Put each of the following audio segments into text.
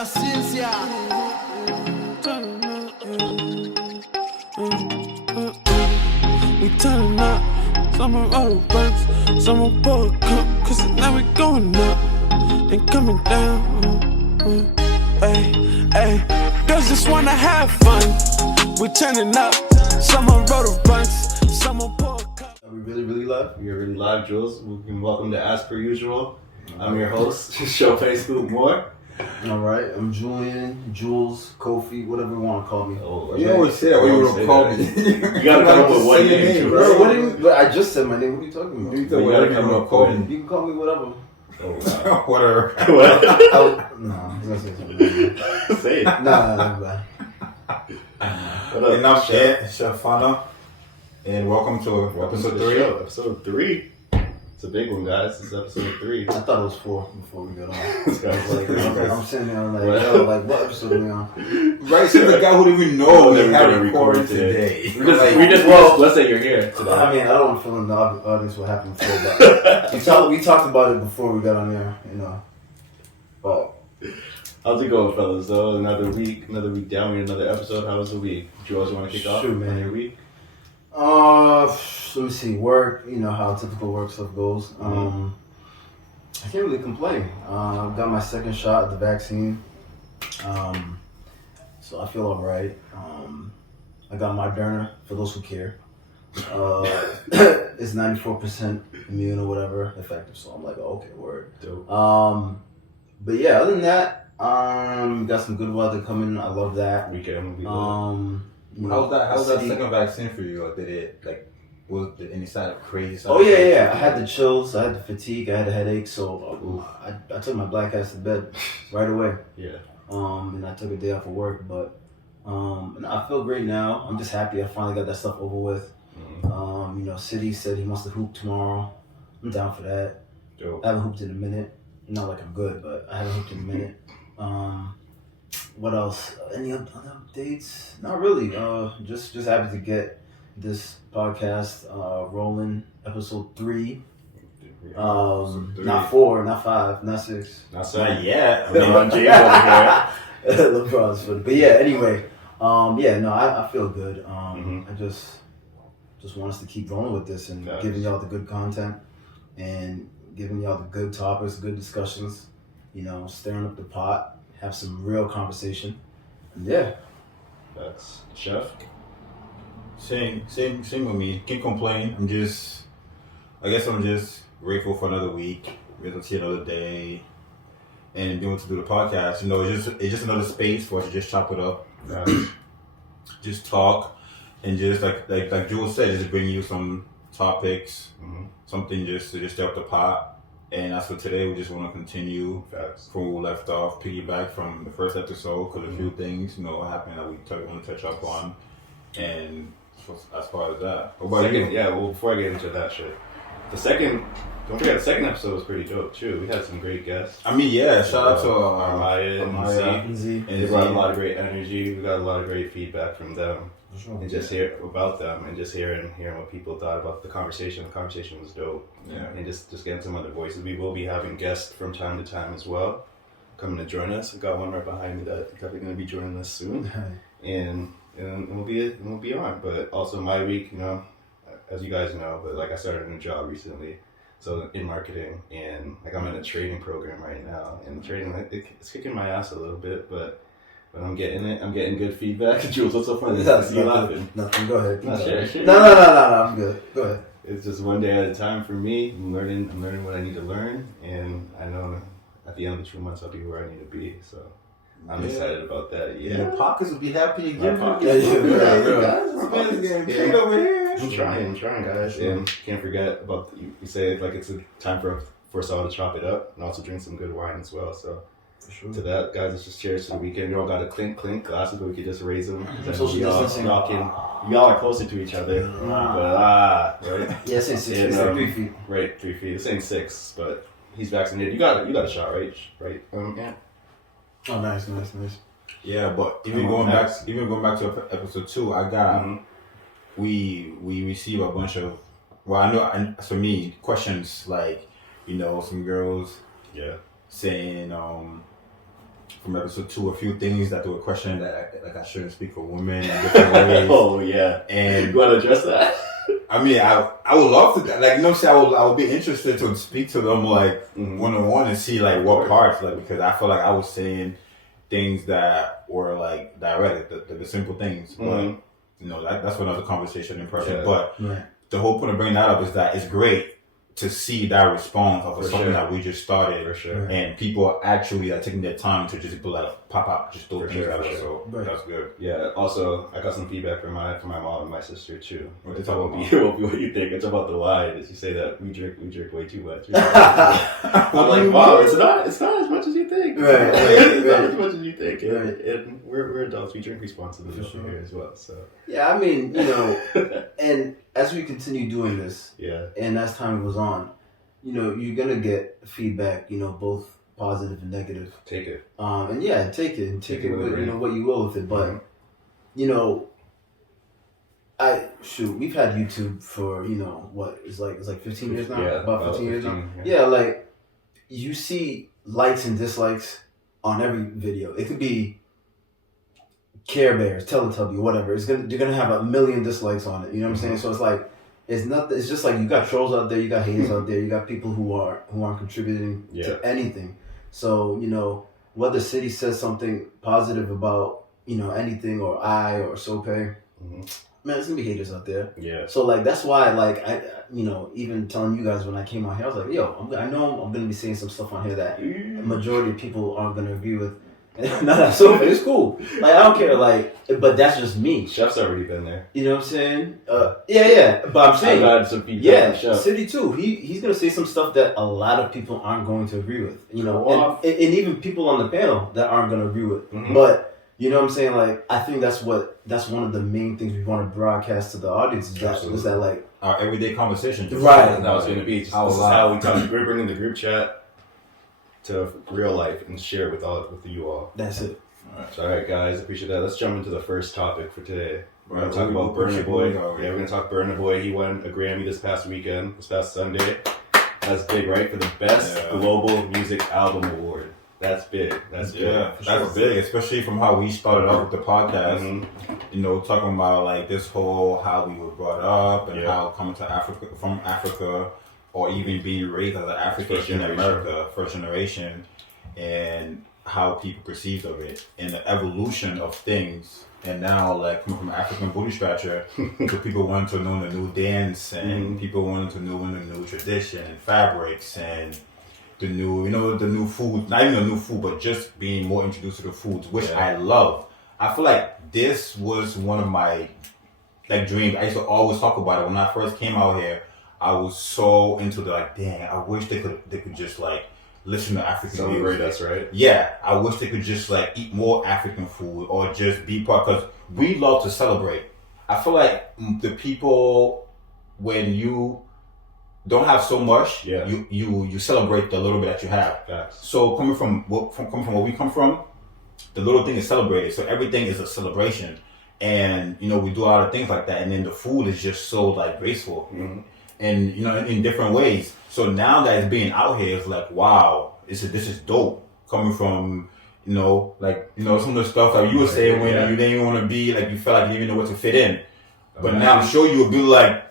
la ciencia. We turning up, some are roll burns, some are pour a cup, cause now we going up and coming down. Hey, hey, girls just wanna have fun. We turning up, some are roll burns, some are pour a cup. Are we really live? You're really live, Jules. Welcome to As Per Usual. I'm your host, Chauffeur Scoopmoore. Alright, I'm Julian, Jules, Kofi, whatever you want to call me. Oh, you always say that. What you would call me? You gotta come up with one name, bro. But I just said my name. What are you talking about? You gotta come up call me. You can call me whatever. Oh, wow. Whatever. What? No, I was gonna say something. Say it. Nah. What up, And I'm Chef? Shafana, and welcome to episode 3. Episode 3. It's a big one, guys. This is episode 3. I thought it was 4 before we got on. This guy's like, I'm sitting there like, yo, like what episode are we on? Right, so the guy who didn't even know We're we had gonna record recorded today. let's say you're here today. I mean, I don't want to fill in the audience what happened before, but we talked about it before we got on there, you know. But How's it going, fellas? Though another week down. We had another episode. How was the week? Jules, you want to kick off? Sure, man. On your week? Let me see. Work, you know how typical work stuff goes. I can't really complain. I've got my second shot of the vaccine, so I feel all right. I got my Burna for those who care. It's 94% immune or whatever effective, so I'm like, oh, okay, word. Dope. But yeah, other than that, got some good weather coming. I love that. Weekend will be How's that second vaccine for you? Like, was there any side of crazy side? Oh yeah. I had the chills, I had the fatigue, I had a headache, so I took my black ass to bed right away. Yeah. And I took a day off of work, but and I feel great now. I'm just happy I finally got that stuff over with. You know, City said he wants to hoop tomorrow. I'm down for that. Dope. I haven't hooped in a minute. Not like I'm good, but I haven't hooped in a minute. What else? Any other updates? Not really. Just happy to get this podcast rolling. Episode 3. Not 4, not 5, not 6. Not 7. Not yet. I LeBron mean, James over here. LeBron's funny. But yeah, anyway. I feel good. I just want us to keep rolling with this and giving y'all the good content and giving y'all the good topics, good discussions, you know, stirring up the pot, have some real conversation. And yeah. That's Chef. Same with me. Can't complain. I'm just grateful for another week. We're gonna see another day, and being able to do the podcast. You know, it's just another space for us to just chop it up, just talk, and just like Jules said, just bring you some topics, something just to stir up the pot. And as for today, we just want to continue from where we left off, piggyback from the first episode, because a few things, you know, happened that we want to touch up on. And as far as that, Before I get into that shit, don't forget, the second episode was pretty dope too. We had some great guests. I mean, yeah, shout out to Armaya and Z. And They brought a lot of great energy. We got a lot of great feedback from them. Sure. And just hear about them and just hearing what people thought about the conversation. The conversation was dope. Yeah. And just getting some other voices. We will be having guests from time to time as well coming to join us. We've got one right behind me that's probably going to be joining us soon. And we'll be on. But also my week, you know, as you guys know, but like I started a new job recently. So in marketing, and like I'm in a training program right now. And training, it's kicking my ass a little bit, but I'm getting it. I'm getting good feedback. Jules, what's so funny? You laughing? Nothing. Go ahead. No, shit. No. I'm good. Go ahead. It's just one day at a time for me. I'm learning what I need to learn, and I know at the end of the 2 months I'll be where I need to be. So I'm excited about that. Yeah. Your pockets will be happy again. Guys, Getting paid over here. I'm trying, guys. And can't forget about you say like it's a time for us all to chop it up and also drink some good wine as well. So. Sure. To that, guys, it's just cheers to the weekend. We all got a clink glasses, but we could just raise them. Social distancing. Y'all are closer to each other. Right? Yeah, it's 6 feet. 3 feet. Right, 3 feet. This ain't 6, but he's vaccinated. You got a shot, right? Yeah. Oh, nice. Yeah, but even going back to episode 2, I got we receive a bunch of for me questions like, you know, some girls saying from episode 2, a few things that they were questioning that I shouldn't speak for women in different ways. Oh yeah, and you want to address that? I mean, I would love to, like, you know, say I would be interested to speak to them like one-on-one and see like what parts, like, because I feel like I was saying things that were like direct, the simple things, but you know, that's another conversation in person. Yeah. But the whole point of bringing that up is that it's great to see that response of something that we just started, and people are actually taking their time to just be like pop out, just throw things out. So that's good. Yeah. Also, I got some feedback from my mom and my sister too. What What you think? It's about the wine. Did you say that we drink way too much? I'm like, wow, it's not as much as you think. Right. It's not as much as you think. And we're adults. We drink responsibly here as well. So yeah, I mean, you know, and as we continue doing this, and as time goes on, you know, you're gonna get feedback, you know, both positive and negative. Take it. And take it with, you know, what you will with it. But you know, we've had YouTube for, you know, what it's like 15 years now, about 15 years now. Yeah, like you see likes and dislikes on every video. It could be Care Bears, Teletubby, whatever. You're gonna have a million dislikes on it. You know what I'm saying? So it's like it's just like you got trolls out there, you got haters out there, you got people who aren't contributing to anything. So, you know, whether City says something positive about, you know, anything, or Sope, man, there's gonna be haters out there. Yeah. So like that's why, like, I, you know, even telling you guys when I came out here, I was like, yo, I know I'm gonna be saying some stuff on here that a majority of people aren't gonna agree with. Not that Sope, it's cool. Like, I don't care, like, but that's just me. Chef's already been there. You know what I'm saying? Yeah. But I'm saying, I've had some feedback. City too. He's gonna say some stuff that a lot of people aren't going to agree with. You know, and even people on the panel that aren't gonna agree with. But you know what I'm saying? Like, I think that's one of the main things we want to broadcast to the audience is that like our everyday conversation. Right. That was gonna be just, this is how we talk. We're bringing the group chat to real life and share it with you all. That's it. All right, guys, appreciate that. Let's jump into the first topic for today. We're going to talk about Burna Boy. Yeah, we're going to talk Burna Boy. He won a Grammy this past Sunday. That's big, right? For the Best Global Music Album Award. That's big. That's big. Yeah, that's big, especially from how we started off with the podcast. You know, talking about like this whole how we were brought up and how coming to Africa, or even being raised as an African in America, first generation, and how people perceived of it, and the evolution of things. And now, like, coming from African booty scratcher, so people wanted to know the new dance, and people wanted to know the new tradition and fabrics, and the new, you know, the new food, not even the new food, but just being more introduced to the foods, which I love. I feel like this was one of my, like, dreams. I used to always talk about it. When I first came out here, I was so into the, like, dang, I wish they could just, like, listen to African music. That's right. Yeah, I wish they could just, like, eat more African food or just be part, because we love to celebrate. I feel like the people, when you don't have so much, you celebrate the little bit that you have. Facts. So coming from where we come from, the little thing is celebrated. So everything is a celebration. And, you know, we do a lot of things like that. And then the food is just so, like, graceful. And, you know, in different ways. So now that it's being out here, it's like, wow, this is dope. Coming from, you know, like, you know, some of the stuff that you were saying when you didn't even want to be, like, you felt like you didn't even know what to fit in. But now I'm sure you would be like,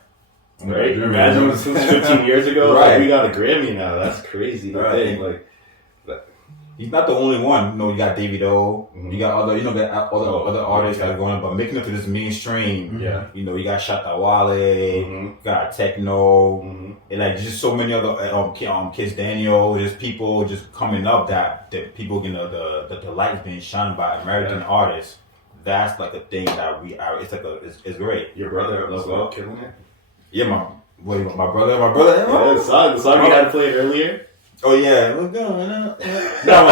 right? Imagine since 15 years ago, like, we got a Grammy now. That's crazy. Right. Like, he's not the only one. You know, you got Davido, you got other, you know, other artists that are going on, but making it to this mainstream. You know, you got Shatta Wale, you got Techno, and like just so many other Kiss Daniel. There's people just coming up that people, you know, the light's being shined by American artists. That's like a thing that it's great. Your brother as well, killing it. Yeah, my brother. Yeah, the song you had played earlier. Oh yeah, what's going on? No,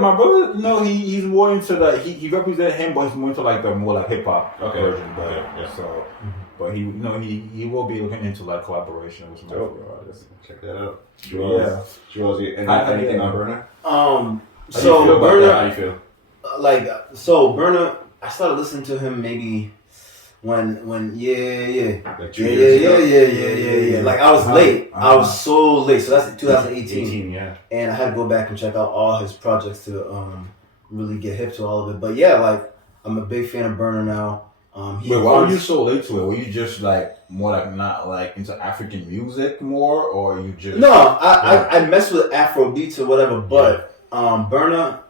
my brother. You know, he's more into the he represented him, but he's more into like the more like hip hop version. But so, but he will be looking into like collaboration with some other artists. Check that out. Jules, anything on Burna? So Burna, how do you feel? Burna, I started listening to him maybe when like 2 years ago? Like I was late. I was so late. So that's 2018. Yeah. And I had to go back and check out all his projects to really get hip to all of it. But yeah, like I'm a big fan of Burna now. Wait, why were you so late to it? Were you just like more like not like into African music more, or you just I mess with Afro beats or whatever, but Burna,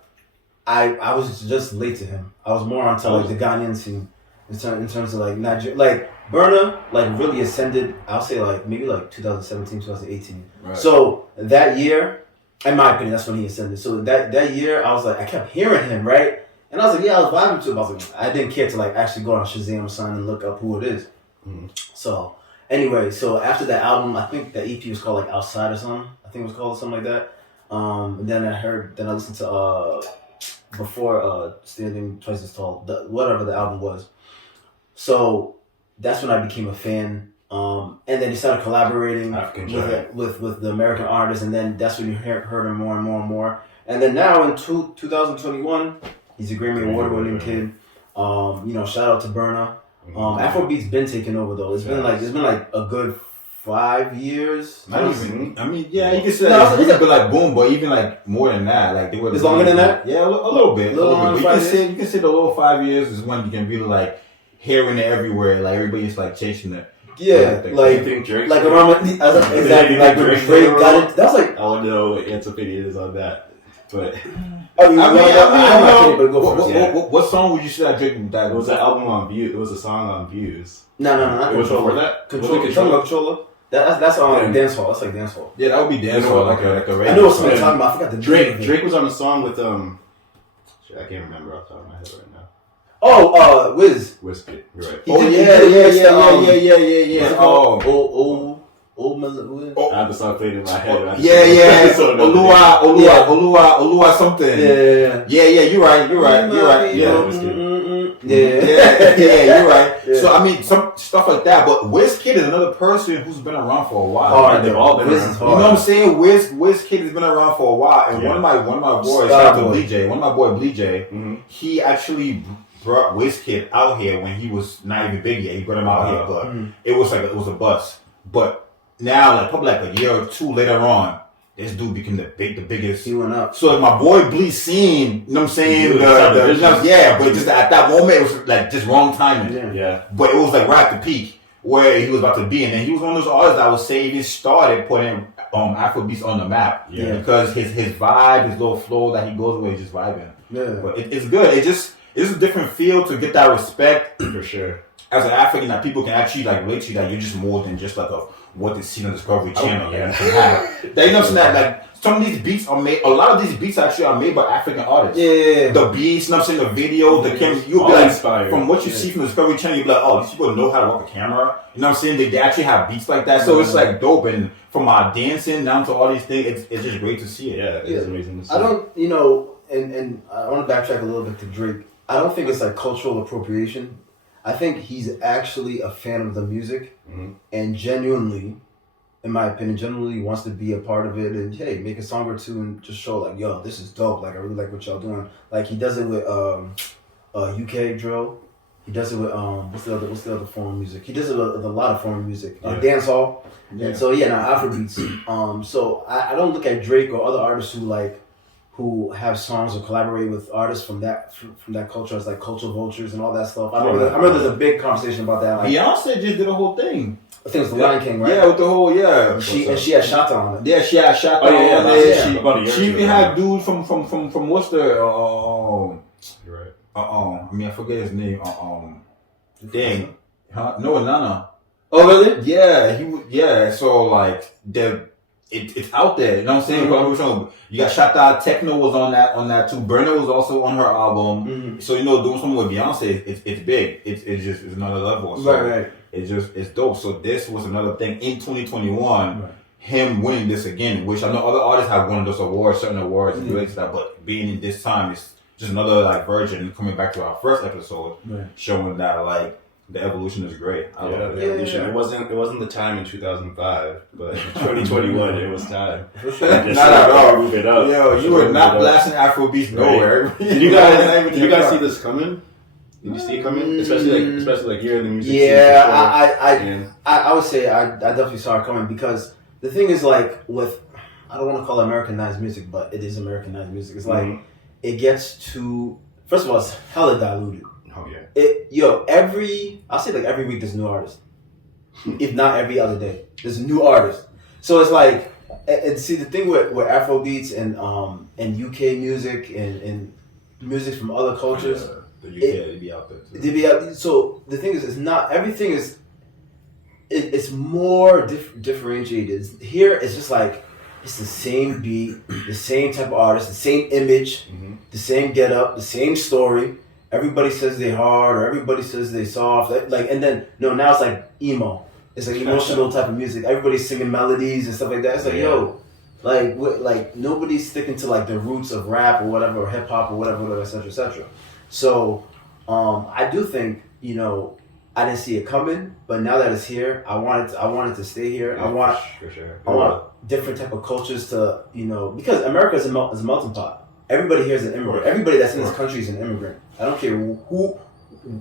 I was just late to him. I was more onto like the Ghanaian scene in terms of like Nigeria. Like Burna like really ascended. I'll say like maybe like 2017, 2018. Right. So that year, in my opinion, that's when he ascended. So that year, I was like, I kept hearing him, right? And I was like, yeah, I was vibing to it. But I was like, I didn't care to like actually go on Shazam or something and look up who it is. Mm-hmm. So anyway, so after that album, I think the EP was called like Outside or something. I think it was called something like that. And then I listened to Before Standing Twice as Tall, whatever the album was. So that's when I became a fan. And then he started collaborating with the American artists, and then that's when you heard him more and more and more. And then now in 2021, he's a Grammy Award-winning kid. Shout out to Burna. Afrobeat's been taking over though. It's been like a good 5 years. Not even. I mean, yeah, you can say it's been like boom, but even like more than that, like they were. It's longer than that. Yeah, a little bit. But you can say the little 5 years is when you can really like hearing it everywhere. Like everybody's like chasing it. Yeah, like Drake, like around exactly like when Drake got it. That's like I want to know what Ant's opinion is on that, but what song would you say that Drake that it was an album on Views? It was a song on Views. No, not it was before that. Controller. That's on dancehall. That's like dancehall. Yeah, that would be dancehall. Like a I know what somebody's talking about. I forgot the Drake was on a song with shit, I can't remember off the top of my head right now. Oh, Wiz. Wizkid, you're right. Yeah. I have the song played in my head. Yeah. Olua something. Yeah. You're right. Yeah, you're right. Yeah. So I mean, some stuff like that. But Wizkid is another person who's been around for a while. They've all been around. You know what I'm saying? Wizkid has been around for a while, and one of my boys, shout out to Blee J, he actually brought Wizkid out here when he was not even big yet. He brought him out here, but it was a bust. But now, like probably like a year or two later on, this dude became the biggest. He went up. So like my boy Blee seen, you know what I'm saying? But just at that moment it was like just wrong timing. Yeah. But it was like right at the peak where he was about to be, and then he was one of those artists that I would say even started putting Afrobeats on the map. Yeah. Because his vibe, his little flow that he goes with is just vibing. Yeah. But it's good. It's a different feel to get that respect for sure. As an African, that people can actually like relate to you, that you're just more than just like what they see on Discovery Channel. You know what I'm saying? Like some of these beats are made. A lot of these beats actually are made by African artists. Yeah. The beats, you know what I'm saying, the video, the camera. You'll be like, inspired. From what you see from Discovery Channel, you'll be like, oh, these people know how to work a camera. You know what I'm saying? They actually have beats like that, so it's like dope. And from our dancing down to all these things, it's just great to see it. Yeah, it's amazing to see. I don't, and I want to backtrack a little bit to Drake. I don't think it's like cultural appropriation. I think he's actually a fan of the music and genuinely, in my opinion, wants to be a part of it and hey, make a song or two and just show like, yo, this is dope. Like I really like what y'all doing. Like he does it with UK drill. He does it with what's the other form of music? He does it with a lot of form of music. Dancehall. Yeah. And so Afrobeats. So I don't look at Drake or other artists who have songs or collaborate with artists from that culture as like cultural vultures and all that stuff. I remember there's a big conversation about that. Like, Beyonce just did a whole thing. I think it was The Lion King, right? Yeah, with the whole She had Shatta on it. Yeah, she had Shatta on it. She even had dude from Worcester. You're right. I mean, I forget his name. Dang. Huh? No, Nana. Oh, really? Yeah, he would. Yeah, so like it's out there. You know what I'm saying? Mm-hmm. You got Shatta. Techno was on that too. Burna was also on her album. Mm-hmm. So doing something with Beyonce, it's big. It's another level. So right. It's dope. So this was another thing in 2021. Right. Him winning this again, which I know other artists have won those awards, certain awards related to that, but being in this time is just another like version. Coming back to our first episode, showing that like the evolution is great. I love the evolution. It wasn't the time in 2005, but in 2021 it was time. Not at all. Move it up. Yo, you were not blasting Afrobeats nowhere. Did you guys see this coming? Did you see it coming? Especially like here in the music scene. Yeah, I would say I definitely saw it coming because the thing is like with, I don't want to call it Americanized music, but it is Americanized music. It's like it gets to, first of all, it's hella diluted. Oh yeah. I'll say like every week there's a new artist. If not every other day, there's a new artist. So it's like, and see the thing with Afrobeats and UK music and music from other cultures. The UK, they be out there too. They be out. So the thing is, it's not everything is. It's more differentiated. Here, it's just like it's the same beat, the same type of artist, the same image, the same get up, the same story. Everybody says they hard or everybody says they soft. Like, and then now it's like emo. It's like emotional type of music. Everybody's singing melodies and stuff like that. It's like like nobody's sticking to like the roots of rap or whatever, or hip hop or whatever, etc., etc. So I do think I didn't see it coming, but now that it's here, I wanted to stay here. Yeah, I want for sure. I want different type of cultures to because America is a melting pot. Everybody here is an immigrant. Everybody that's in this country is an immigrant. I don't care who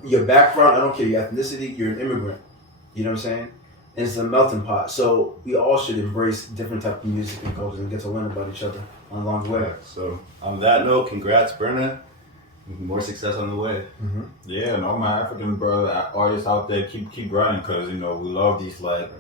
your background. I don't care your ethnicity. You're an immigrant. You know what I'm saying? And it's a melting pot. So we all should embrace different type of music and cultures and get to learn about each other along the way. So on that note, congrats, Burna. More success on the way. Yeah, and all my African brother artists out there keep running because we love these like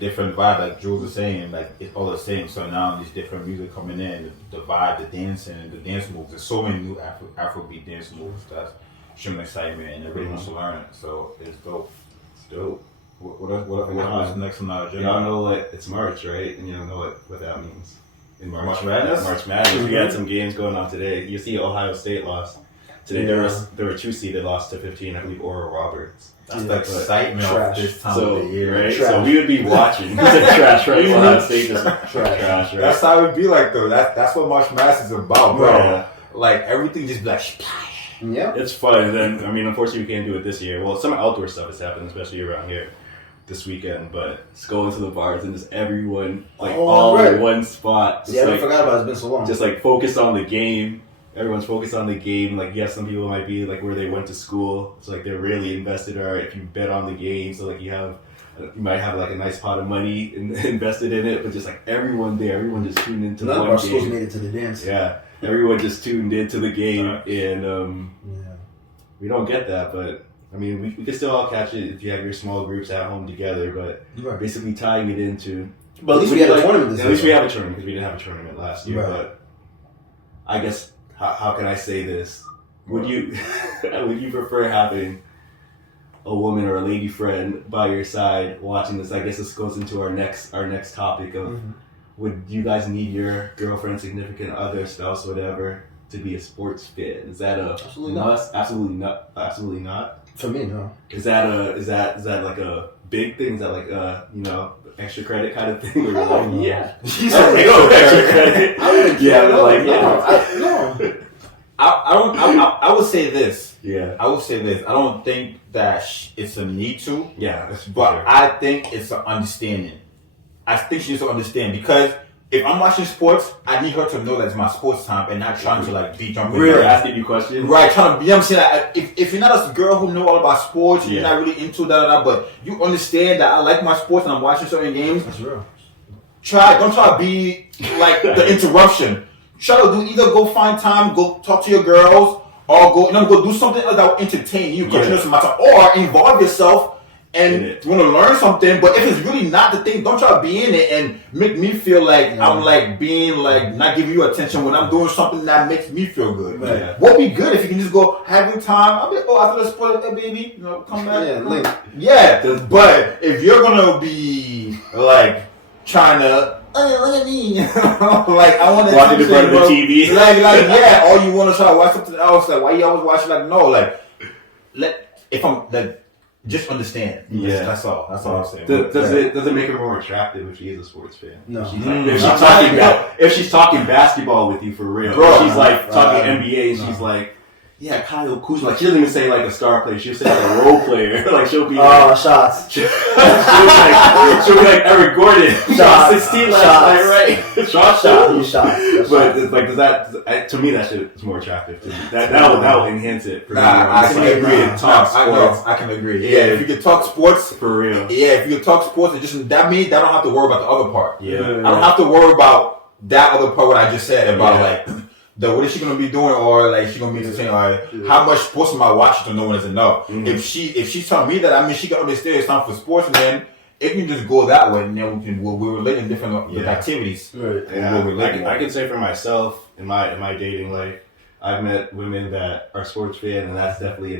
different vibe, like Jules was saying, like it's all the same. So now these different music coming in, the vibe, the dancing, the dance moves. There's so many new Afrobeat dance moves that's showing excitement and everybody wants to learn it. So it's dope. It's dope. What's next on our agenda? Y'all know it's March, right? And you don't know what that means. In March Madness? March Madness. We had some games going on today. You see Ohio State lost. Today there were 2 seeded lost to 15, I believe Oral Roberts. That's the excitement of this time of the year. Right? So we would be watching. Trash, right? Ohio State just trash, right? That's how it would be like though. That's what March Madness is about, bro. Yeah. Like everything just be like splash. Yeah. It's fun. And then unfortunately we can't do it this year. Well, some outdoor stuff has happened, especially around here this weekend, but just going to the bars and just everyone all in one spot. Yeah, I forgot about it. It's been so long. Just like focused on the game. Everyone's focused on the game. Like, yeah, some people might be like where they went to school. It's like they're really invested. Or if you bet on the game, so like you might have like a nice pot of money invested in it. But just like everyone there, everyone just tuned into none the of our schools made it to the dance. Yeah, everyone just tuned into the game, and we don't get that. But we can still all catch it if you have your small groups at home together. But basically tying it into. But at least we had a tournament this year. At least we have a tournament because we didn't have a tournament last year. Right. But I guess. How can I say this? Would you prefer having a woman or a lady friend by your side watching this? I guess this goes into our next topic of would you guys need your girlfriend, significant other, spouse, whatever, to be a sports fan? Is that a absolutely must? Absolutely not. Absolutely not. For me, no. Is that like a big thing? Is that like extra credit kind of thing? Where you're like, yeah, extra credit. No. I would say this. Yeah. I would say this. I don't think that it's a need to. Yeah. But sure. I think it's an understanding. I think she needs to understand because if I'm watching sports, I need her to know that it's my sports time and not trying to like be jumping. Really asking you questions? Right, trying to be, I'm saying, if you're not a girl who know all about sports, you're not really into but you understand that I like my sports and I'm watching certain games. That's real. Don't try to be like the interruption. Try to either go find time, go talk to your girls, or go do something that will entertain you, or involve yourself and want to learn something. But if it's really not the thing, don't try to be in it and make me feel like I'm like being like not giving you attention when I'm doing something that makes me feel good. Right. What be good if you can just go have your time. I'll be after the sport, hey baby, come back. But if you're gonna be like trying to look at me. Like I want to watching in front of the TV. or you want to try to watch something else. Like why you always watching? Like no, if I'm like just understand. Yeah, that's all. That's all I'm saying. Does it make her more attractive if she is a sports fan? No. If she's talking basketball with you for real, bro, she's like talking NBA and she's like. Yeah, Kyle Kuzma. Like, she doesn't even say like a star player. She'll say like a role player. Like she'll be shots. She'll be like Eric Gordon. Shot 16 last night, right? Shot. But it's like, does that? To me, that shit is more attractive to me. That will enhance it. For me. I can agree. Talk sports. I can agree. Yeah, if you can talk sports for real. Yeah, if you can talk sports, it just that means I don't have to worry about the other part. Yeah, I don't have to worry about that other part. What I just said about like. what is she gonna be doing, or like she gonna be saying, all right, how much sports am I watching to know when it's enough? Mm-hmm. If she's telling me that, I mean, she can understand it's time for sports, and then it can just go that way, and then we're relating different activities. Right. Yeah, I can say for myself in my dating life, I've met women that are sports fan, and that's definitely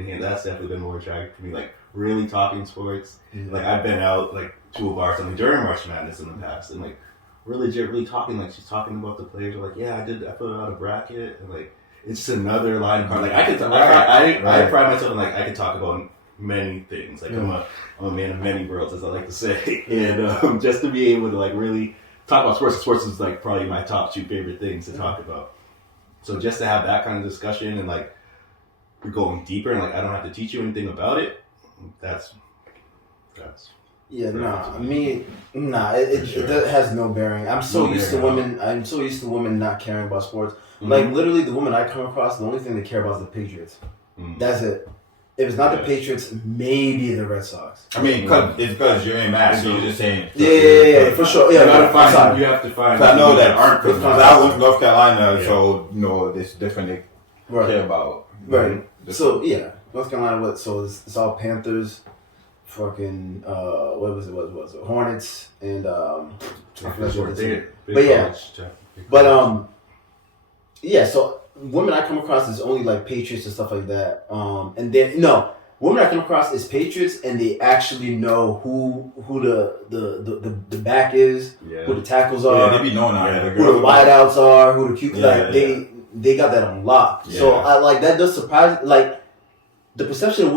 been more attractive to me. Like really talking sports. Like I've been out like to a bar something during March Madness in the past, and like really talking. Like she's talking about the players. Like I filled out a bracket, and like it's just another line of cards. Like I pride myself in like I can talk about many things. Like I'm a man of many worlds, as I like to say, and just to be able to like really talk about sports is like probably my top 2 favorite things to talk about. So just to have that kind of discussion and like we're going deeper and like I don't have to teach you anything about it. That's yeah, it has no bearing. I'm so used to women not caring about sports. Mm-hmm. Like literally, the women I come across, the only thing they care about is the Patriots. Mm-hmm. That's it. If it's not the Patriots, maybe the Red Sox. I mean, because you're in math, so you're just saying. Yeah, for sure. Yeah, you have to find. I know that aren't. Because I went to North Carolina, so it's different. They care about. Right. So North Carolina. So it's all Panthers. Fucking what was it? Hornets and So women I come across is only like Patriots and stuff like that. And then women I come across is Patriots, and they actually know who the back is, who the tackles are, they be knowing who the wideouts are, who the Q. They got that on lock. Yeah. So I like that does surprise. Like the perception of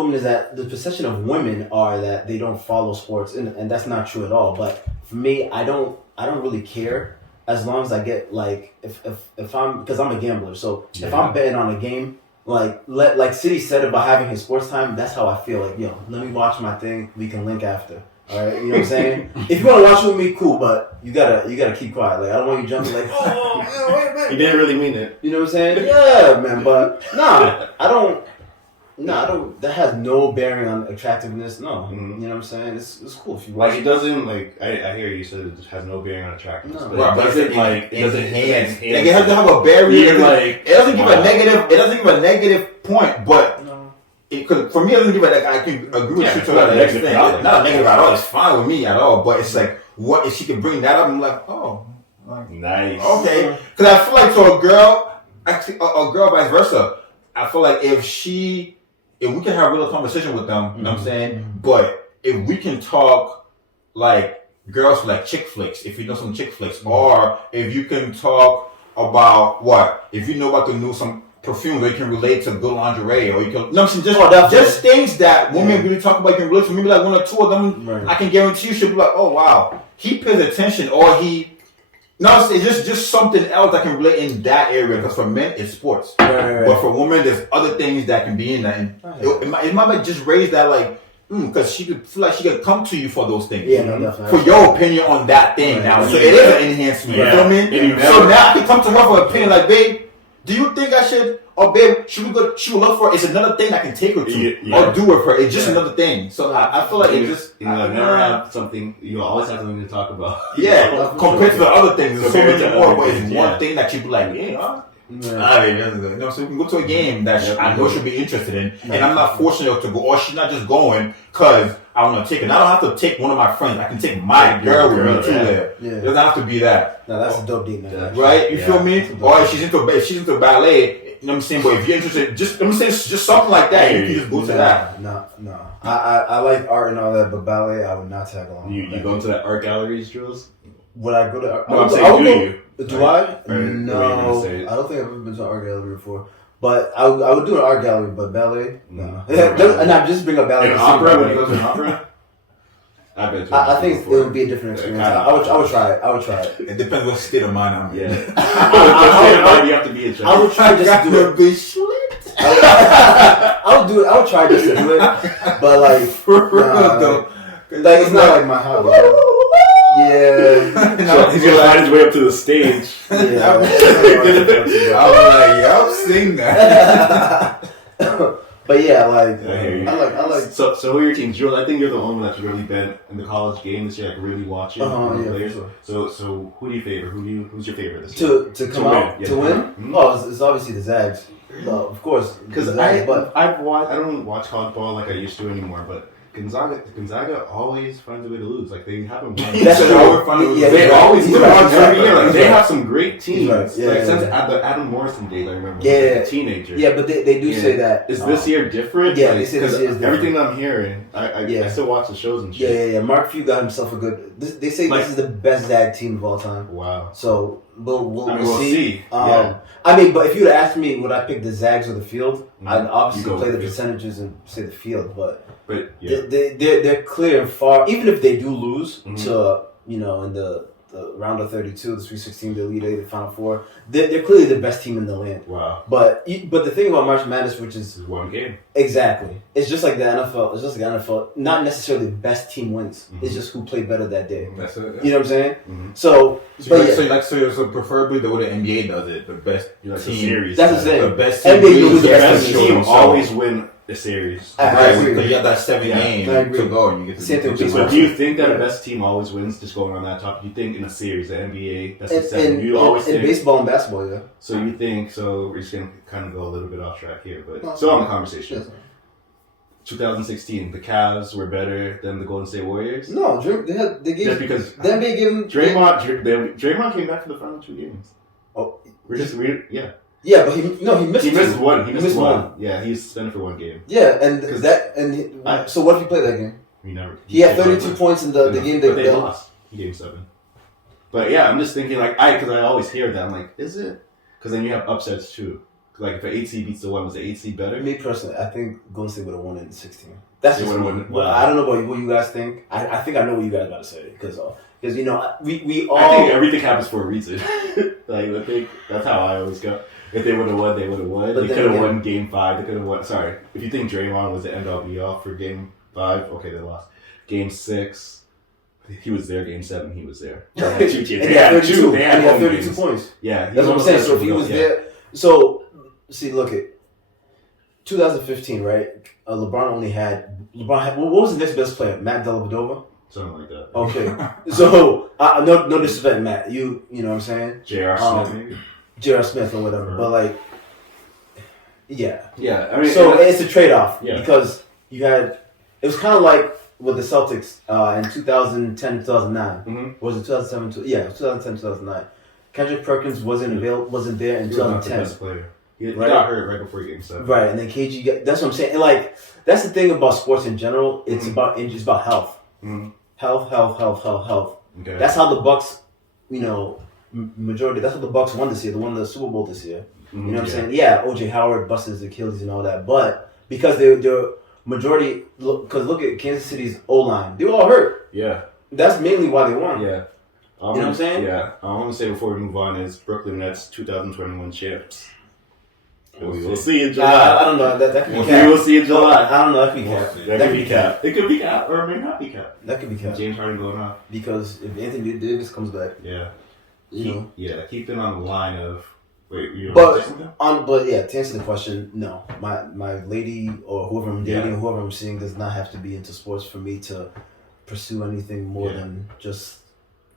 women are that they don't follow sports, and that's not true at all. But for me, I don't really care. As long as I get like if I'm, because I'm a gambler, so if I'm betting on a game, like City said about having his sports time, that's how I feel. Like let me watch my thing. We can link after. All right, you know what I'm saying? If you want to watch with me, cool, but you gotta keep quiet. Like I don't want you jumping like, wait. You didn't really mean it. You know what I'm saying? Yeah, man. But I don't. That has no bearing on attractiveness. No, you know what I'm saying? It's cool if you watch. Like it doesn't like I hear you said it has no bearing on attractiveness, but right, it doesn't like it doesn't enhance. Like it has to have a barrier. Like it doesn't give a negative. It doesn't give a negative point, but it could. For me, it doesn't give it. Like I can agree with you to that extent. Not a negative at all. It's fine with me at all. But it's like, what if she could bring that up? I'm like, nice. Okay, because I feel like to a girl, actually, a girl vice versa. I feel like if we can have a real conversation with them, you know what I'm saying? But if we can talk like girls like chick flicks, if you know some chick flicks, or if you can talk about if you know about some perfume that you can relate to good lingerie, or you can, just things that women really talk about, you can relate to. Maybe like 1 or 2 of them, I can guarantee you she'll be like, oh wow, he pays attention, or it's just something else that can relate in that area. Because for men, it's sports. Right. But for women, there's other things that can be in that. And it might just raise that, like, because she could feel like she could come to you for those things. Yeah, no, definitely. For your opinion on that thing now. So it is an enhancement. You feel me? So now I can come to her for an opinion like, babe, do you think I should? Or babe, she will look for it. It's another thing I can take her to or do with her. It's just another thing. So I feel like it just never have something. You always have something to talk about. Yeah, compared to the other things, there's so many more. But it's one thing that you be like, so we can go to a game that I know she'll be interested in, and I'm not forcing her to go, or she's not just going because I want to take her. I don't have to take one of my friends. I can take my girl with me too there. It doesn't have to be that. No, that's a dope date, man. Right? You feel me? Or if she's into ballet. You know what I'm saying? But if you're interested, just something like that, you can just go to that. No. I like art and all that, but ballet, I would not tag along. You go into that art galleries, Jules? Would I go to art? No, I'm saying, do I? No. I don't think I've ever been to an art gallery before. But I would do an art gallery, but ballet, no. And I just bring up ballet. An opera? When you go to an opera? I think it would be a different experience. I would try it. It depends what state of mind I'm in. Yeah. You have to be a child. I would try just to do it. I would do it. I would try just to do it. But like, it's not like my hobby. Yeah. He's gonna find his way up to the stage. Yeah. I'm like, yup, sing that. But yeah, like I hear you. I like. So who are your teams? Jules, I think you're the only one that's really been in the college game this year, like really watching players. For sure. So who do you favor? Who's your favorite this year? To come out win? to win? Mm-hmm. Oh, it's obviously the Zags. No, of course, Because I've watched. I don't watch college ball like I used to anymore, but Gonzaga always finds a way to lose. Like they haven't won. That's true. They always he's lose right, every year. Like he's they right. have some great teams. Right. Yeah, like yeah, since yeah. the Adam Morrison days, I remember. Yeah, Like a teenager. Yeah, but they do say that. Is this year different? Yeah, like, they say this year is different. Everything I'm hearing, I still watch the shows and shit. Yeah. Mark Few got himself a good. They say Like- this is the best Zag team of all time. Wow. So we'll see. Yeah. I mean, but if you would ask me, would I pick the Zags or the field? I'd You obviously go play the with the field. percentages and say the field. But yeah. they're clear and far. Even if they do lose Mhm. to in the round of 32, the Sweet 16, the Elite 8, the Final Four, they're clearly the best team in the land. Wow. But the thing about March Madness, which is This is one game. exactly, it's just like the NFL. It's just like the NFL. Not necessarily the best team wins. Mhm. It's just who played better that day. That's it. You know what I'm saying? Mm-hmm. So, So preferably the way the NBA does it, the best You like the team. series. That's the The thing. best team. NBA wins, was the The best best team. team always win the series. I Right, agree. because you have that 7 Yeah, game I agree. to go, and you get to Same thing with But baseball. do you think that Yeah. the best team always wins? Just going on that topic, you think in a series, the NBA, best of And, 7, and, you always in think. baseball and basketball, yeah. So you think, so we're just going to kind of go a little bit off track here, but No. still on the conversation. Yes. 2016, the Cavs were better than the Golden State Warriors? No, they gave Just because the NBA gave him Draymond came back for the final 2 games. Oh, Yeah. yeah, but he missed. He missed two. one. He missed one. one. Yeah, he's suspended for 1 game. Yeah, and 'Cause so what if he played that game? He had 32 points in the game but they that lost. Game 7. But yeah, I'm just thinking because I always hear that. I'm like, is it? Because then you have upsets too. Like if an 8 seed beats the 1, was the 8 seed better? Me personally, I think Golden State would have won in 16. That's They just would've me. won. Well, Wow. I don't know about what you guys think. I think I know what you guys got to say because we all. I think everything happens for a reason. Like I think that's how I always go. If they would have won, they would have won. But They then could have again- won Game 5. They could have won. Sorry, if you think Draymond was the end all be all for Game 5, okay, they lost. Game 6, he was there. Game 7, he was there. And They he had had 32. They And had he had home 32 games. points. Yeah, That's what I'm saying. So if he was there, so see, look at 2015, right? LeBron had what was the next best player? Matt Dellavedova. something like that. Okay, so no disrespect, Matt. You know what I'm saying? J.R. Smith, maybe. J.R. Smith or whatever. But like, yeah. Yeah, I mean, So it's a trade off Yeah. because you had. It was kind of like with the Celtics in 2010, 2009. Mhm. Was it 2007? Yeah, 2010, 2009. Kendrick Perkins wasn't there in he was not the 2010. best player. He Right. got hurt right before Game 7. Right, and then KG. That's what I'm saying. And like, that's the thing about sports in general. It's Mhm. about injuries, about health. Mhm. Health. Okay. That's how the Bucks, majority. That's how the Bucks won this year. They won the Super Bowl this year. You know what I'm saying? Yeah, OJ Howard busted his Achilles and all that, but because they're majority. Because look at Kansas City's O line. They were all hurt. Yeah. That's mainly why they won. Yeah. You know what I'm saying? Yeah. I want to say before we move on is Brooklyn Nets 2021 champs. We'll see in I July. don't know. That could be We cap. will see in July. I don't know. That could be cap. That could be cap. It could be cap, or it may not be cap. That could be cap. James Harden going off. Because if Anthony Davis comes back, Yeah. you know. Keep them on the line of. Wait, you But something? but yeah, to answer the question, no. My lady or whoever I'm dating, Yeah. whoever I'm seeing, does not have to be into sports for me to pursue anything more Yeah. than just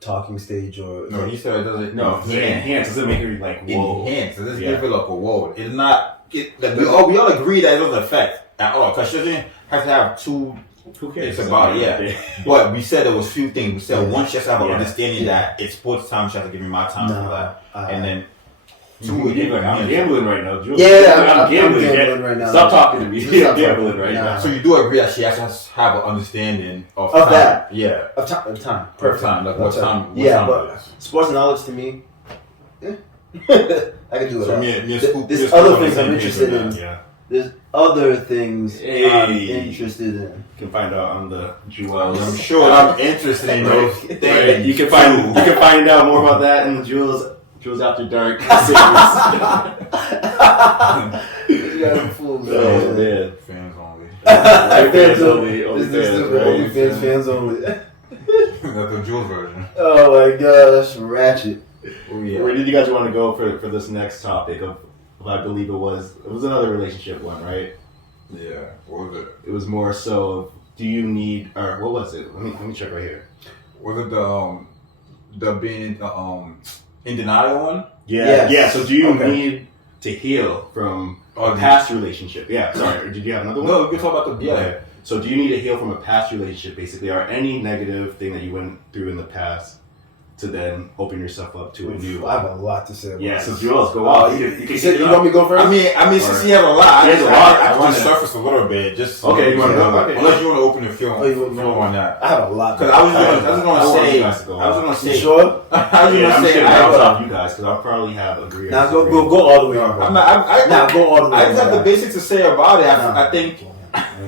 talking stage or. No, he said it doesn't. No, it doesn't make it like whoa. Enhance. It doesn't Yeah. give it like a whoa. It's not. Like, we all agree that it doesn't affect at all. Because children have to have two. Who cares? It's about But we said there was few things. We said one, she has to have an Yeah. understanding that it's sports time. She has to give me my time for that. And then two, I'm gambling right now, Jules. Yeah, I'm gambling. right now. Stop talking to me. Just stop I'm gambling talking. right Nah. now. So you do agree that she has to have an understanding of Of time. that. Yeah. Of time. Of Perfect. time. Like Of what time? What Yeah, time but it is. sports knowledge to me, I can do it. So me and Scoop. There's me and other Scoop on things the I'm same page interested with in. that. Yeah. There's other things I'm Hey. interested in. You can find out on the Jewels. I'm sure I'm interested in those Right. things. You can find out more about that in the Jewels After Dark series. You guys are fools. Oh man. Fans only. Fans only, only. This is fans, right? fans only. That's the Jules version. Oh my gosh, ratchet. Oh yeah. Where did you guys want to go for this next topic of I believe it was another relationship one, right? Yeah. What was it? It was more so, do you need, or what was it? Let me check right here. Was it the being in denial one? Yeah. So do you Okay. need to heal from a past relationship? Yeah. Sorry. Or did you have another one? No, we can talk about the Okay. So do you need to heal from a past relationship, basically, or any negative thing that you went through in the past, to then open yourself up to a new? I have a lot to say about Yeah. this. So Jules, go off. You said you want me to go first? I mean, since he has a lot, He has a lot. I I can wanna- just surface a little bit. Just Okay, you wanna go? Okay. Unless you want to open the film, Oh, you want- film on that. I have a lot. Because I was just gonna say, you guys to go You sure? I was Yeah, gonna I'm say, just gonna I bounce have off you guys because I'll probably have agree. Now go all the way on, bro. Now go all the way I on. just have the basics to say about it. Nah. I think.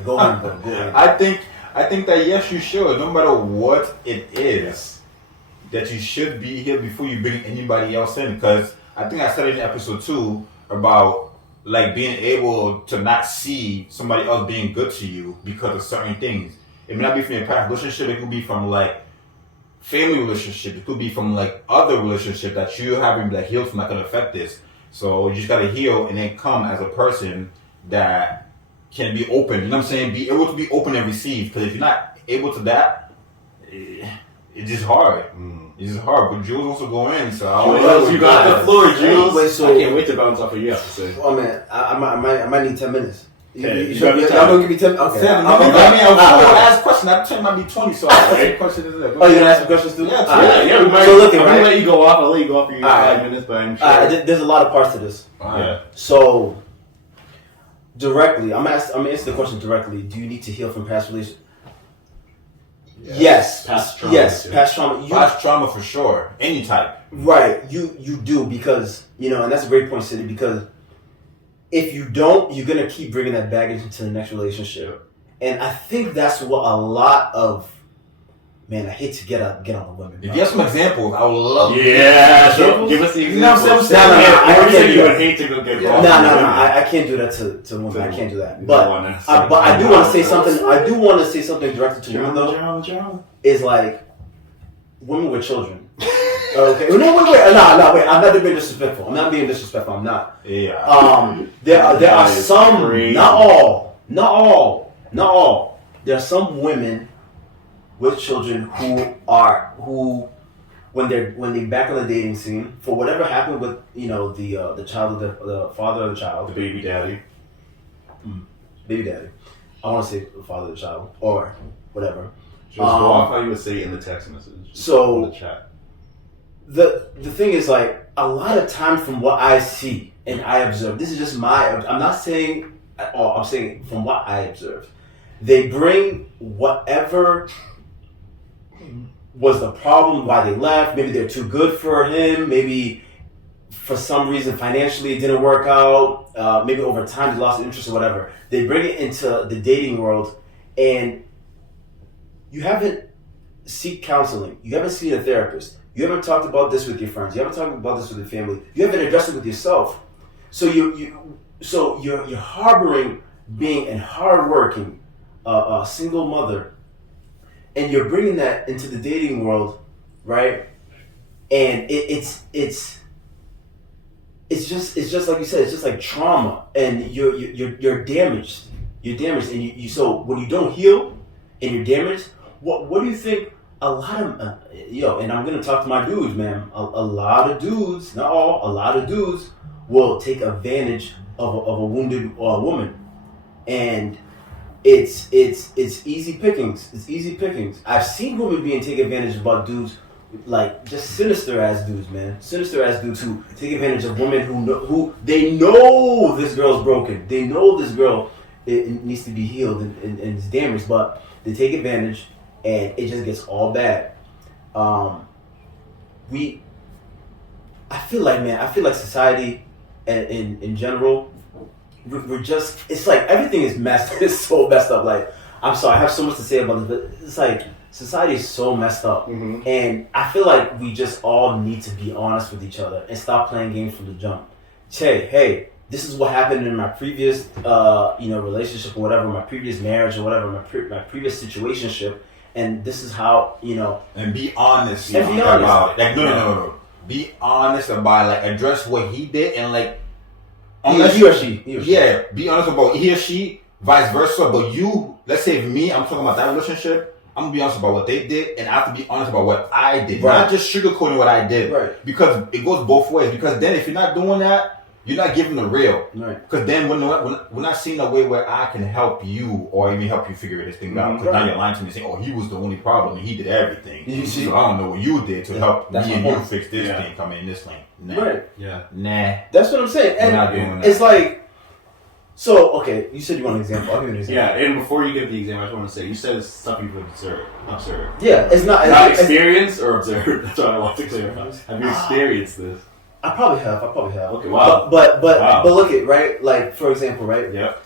Go on, bro. Go on. I think that yes, you should. No matter what it is, that you should be here before you bring anybody else in. Because I think I said it in episode 2 about like being able to not see somebody else being good to you because of certain things. It may not be from your past relationship. It could be from like family relationship. It could be from like other relationship that you haven't like healed from that could affect this. So you just gotta heal and then come as a person that can be open. You know what I'm saying? Be able to be open and receive. Because if you're not able to that, it's just hard. It's just hard. But Jules wants to go in, so Jules, you got the floor, Jules. Wait, so- I can't wait to bounce off of you. I have to say. Oh man, I might need 10 minutes. Okay, You you got the y'all time. gonna give me 10? Okay. I was going to ask a question. That 10 might be 20, so the question is that. Oh, you gonna ask me questions too? Yeah, Alright. Yeah, we might. So look, I'm gonna right? let you go off. I'll let you go off for your Alright. 5 minutes, but I'm sure. There's a lot of parts to this. Yeah. So, directly, I'm gonna answer the question directly. Do you need to heal from past relations? Yes. Past trauma, Yes, too. past trauma. Past trauma for sure. Any type. Right, you do, because and that's a great point, City, because if you don't, you're gonna keep bringing that baggage into the next relationship, and I think that's what a lot of I hate to get on the women. If you have some examples, I would love Yeah, so give us the You know what I'm examples. saying? No, I can't said do you that. would hate to go get Yeah. involved. I can't do that to women. I can't do that. You But don't wanna- I do want to say something. I do want to say something directed to women though. Is like women with children. Okay. No, wait. I'm not being disrespectful. I'm not. Yeah. There are That is some, crazy. not all. There are some women with children who when they're back on the dating scene, for whatever happened with the child of the father of the child, The baby daddy. baby daddy. I want to say the father of the child or whatever. Just go off how you would say it in the text message. So- in the chat. The thing is, like, a lot of times from what I see and I observe, this is just I'm not saying at all, I'm saying from what I observe, they bring whatever was the problem, why they left. Maybe they're too good for him, maybe for some reason financially it didn't work out, maybe over time they lost interest or whatever. They bring it into the dating world, and you haven't seek counseling, you haven't seen a therapist, you haven't talked about this with your friends, you haven't talked about this with your family, you haven't addressed it with yourself. So you're harboring being a hardworking single mother, and you're bringing that into the dating world, right? And it's just like you said, it's just like trauma, and you're damaged. You're damaged, and you so when you don't heal and you're damaged, what do you think? A lot of and I'm gonna talk to my dudes, man. A lot of dudes, not all, a lot of dudes will take advantage of a wounded woman, and it's easy pickings. It's easy pickings. I've seen women being taken advantage of by dudes, like just sinister ass dudes, man. Sinister ass dudes who take advantage of women who they know this girl's broken. They know this girl it needs to be healed and is damaged, but they take advantage, and it just gets all bad. I feel like society and in general, we're just, it's like everything is messed. It's so messed up. Like, I'm sorry, I have so much to say about this, but it's like society is so messed up, and I feel like we just all need to be honest with each other and stop playing games from the jump. Say, hey, this is what happened in my previous, relationship or whatever, my previous marriage or whatever, my previous situationship, and this is how, And be honest. And be honest. about it. Like, no. Be honest about it. Like, address what he did, and like, he or she. Yeah, be honest about he or she vice versa. But you, let's say if me, I'm talking about that relationship, I'm gonna be honest about what they did, and I have to be honest about what I did, Right. not just sugarcoating what I did, Right. because it goes both ways. Because then if you're not doing that, you're not giving the real. Right. Because then when we're not seeing a way where I can help you or even help you figure this thing out. Because now you're lying to me saying, "Oh, he was the only problem and he did everything." You see? So I don't know what you did to help That's me my and you point. fix this thing. Come in this lane. Nah. Right. Yeah. Nah. That's what I'm saying. I'm not doing And that. it's like, so okay, you said you want an example. I'll give you an example. Yeah, and before you give the example, I just want to say, you said it's stuff you've observed. Yeah, it's not. Not it's, experienced or observed. That's what I want to clarify. Have you experienced this? I probably have. Okay, wow. But Wow. look at, right? Like, for example, right? Yep.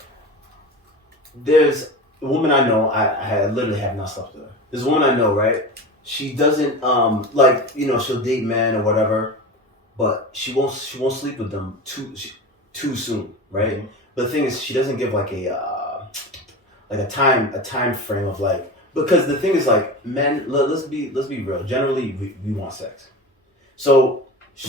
There's a woman I know. I literally have not slept with her. There's a woman I know, right? She doesn't like, you know, she'll date men or whatever, but she won't sleep with them too soon, right? Mm-hmm. But the thing is, she doesn't give like a time frame of like, because the thing is like, men, let's be real. Generally, we want sex, so.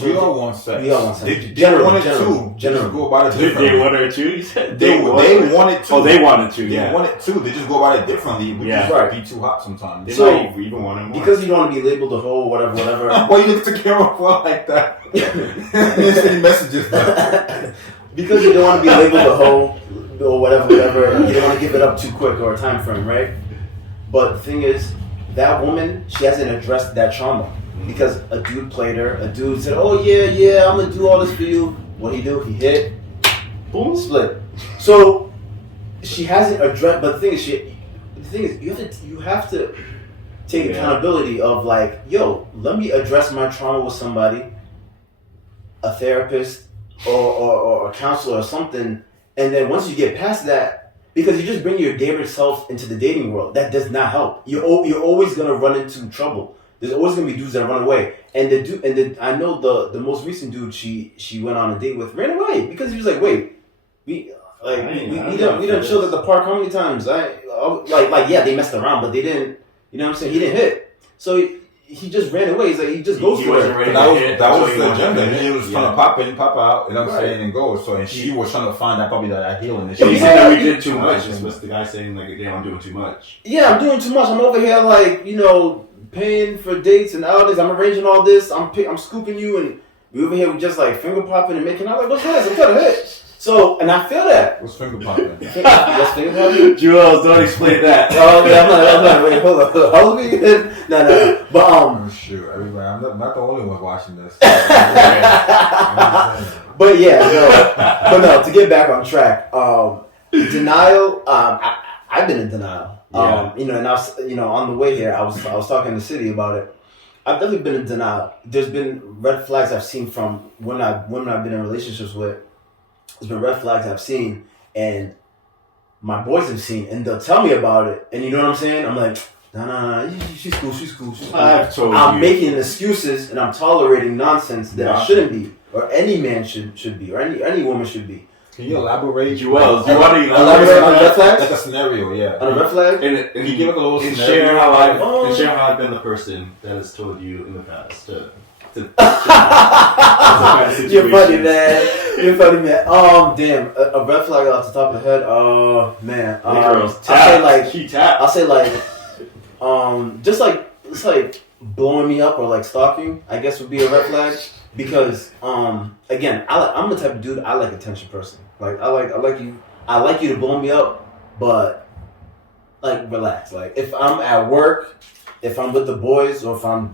We all want sex. We all want sex. They want it too. Just go about it differently. They wanted to? You said They wanted to. Oh, they wanted to, They yeah. wanted to. They just go about it differently. We Yeah. just Right. be too hot sometimes. They So, might even want it more. Because you don't want to be labeled a hoe, whatever. Why you look at the camera for like that? You're sending messages though. Because you don't want to be labeled a hoe or whatever. You don't want to give it up too quick or a time frame, right? But the thing is, that woman, she hasn't addressed that trauma. Because a dude played her, a dude said, "Oh yeah, I'm gonna do all this for you." What he do? He hit, boom, split. So she hasn't addressed. But the thing is, you have to take accountability of like, yo, let me address my trauma with somebody, a therapist or a counselor or something, and then once you get past that, because you just bring your gamer self into the dating world, that does not help. You're always gonna run into trouble. There's always gonna be dudes that run away, and I know the most recent dude she went on a date with ran away because he was like, wait, we done chilled at the park how many times? Yeah, they messed around, but they didn't. You know what I'm saying? He didn't hit, so he just ran away. He's like, he just goes to her. That was the agenda. He was trying to pop in, pop out, you know what I'm saying, and go. So and she was trying to find that probably that healing. He said that we did too much. This was the guy saying like, "Yeah, I'm doing too much." Yeah, I'm doing too much. I'm over here like, you know, paying for dates and outings. I'm arranging all this. I'm scooping you, and we over here we just like finger popping and making out. Like, what's this? I'm trying to hit. So, and I feel that. What's finger popping? Yes, finger popping. Joel, don't explain that. Oh, okay, I'm not. Wait, hold on. Hold me. No. But Oh, shoot, everybody, I'm not the only one watching this. But yeah, no. To get back on track, denial. I've been in denial. You know, and I was, you know, on the way here, I was talking to City about it. I've definitely been in denial. There's been red flags I've seen from women I've been in relationships with. There's been red flags I've seen, and my boys have seen, and they'll tell me about it. And you know what I'm saying? I'm like, nah, she's cool. I've told you. I'm making excuses, and I'm tolerating nonsense that I shouldn't be, or any man should be, or any woman should be. Can you elaborate? Joel, do you want to elaborate on red flags? Like a scenario, yeah. On a red flag? And Can you give it a little and scenario? share how I've been the person that has told you in the past to You're funny, man. Damn. A red flag off the top of the head. Man. I'll say like, just like, it's like blowing me up or like stalking, I guess would be a red flag. Because, again, I'm the type of dude, I like attention person. Like, I like you to blow me up, but like, relax. Like, if I'm at work, if I'm with the boys, or if I'm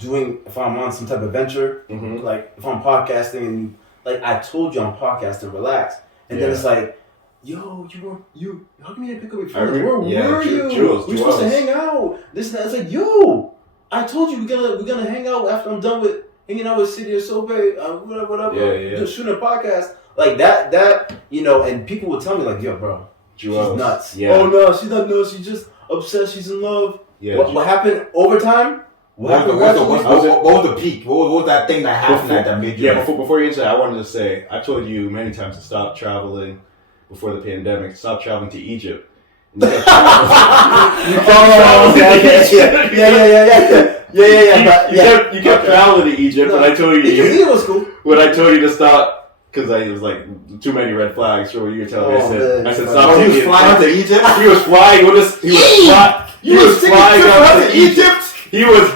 on some type of venture, like if I'm podcasting and like I told you I'm podcasting, relax. And then it's like, yo, how come you didn't pick up your phone? Where were you? We're supposed to hang out. This and that. It's like, yo, I told you we're gonna hang out after I'm done with hanging out with City or Sobe, whatever. Just shooting a podcast like that. You know, and people would tell me like, yo, bro, she's nuts. Yeah. Oh no, she's not nuts. She's just obsessed. She's in love. Yeah, what happened over time? What was the peak? What was that thing that happened that made you? Yeah, before you answer that, I wanted to say, I told you many times to stop traveling before the pandemic, stop traveling to Egypt. You kept traveling to Egypt, and I told you it was cool. When I told you to stop Because it was like too many red flags. Sure, what you were telling me. I said, So stop. he was flying to Egypt. He was flying. He was flying out to Egypt. He was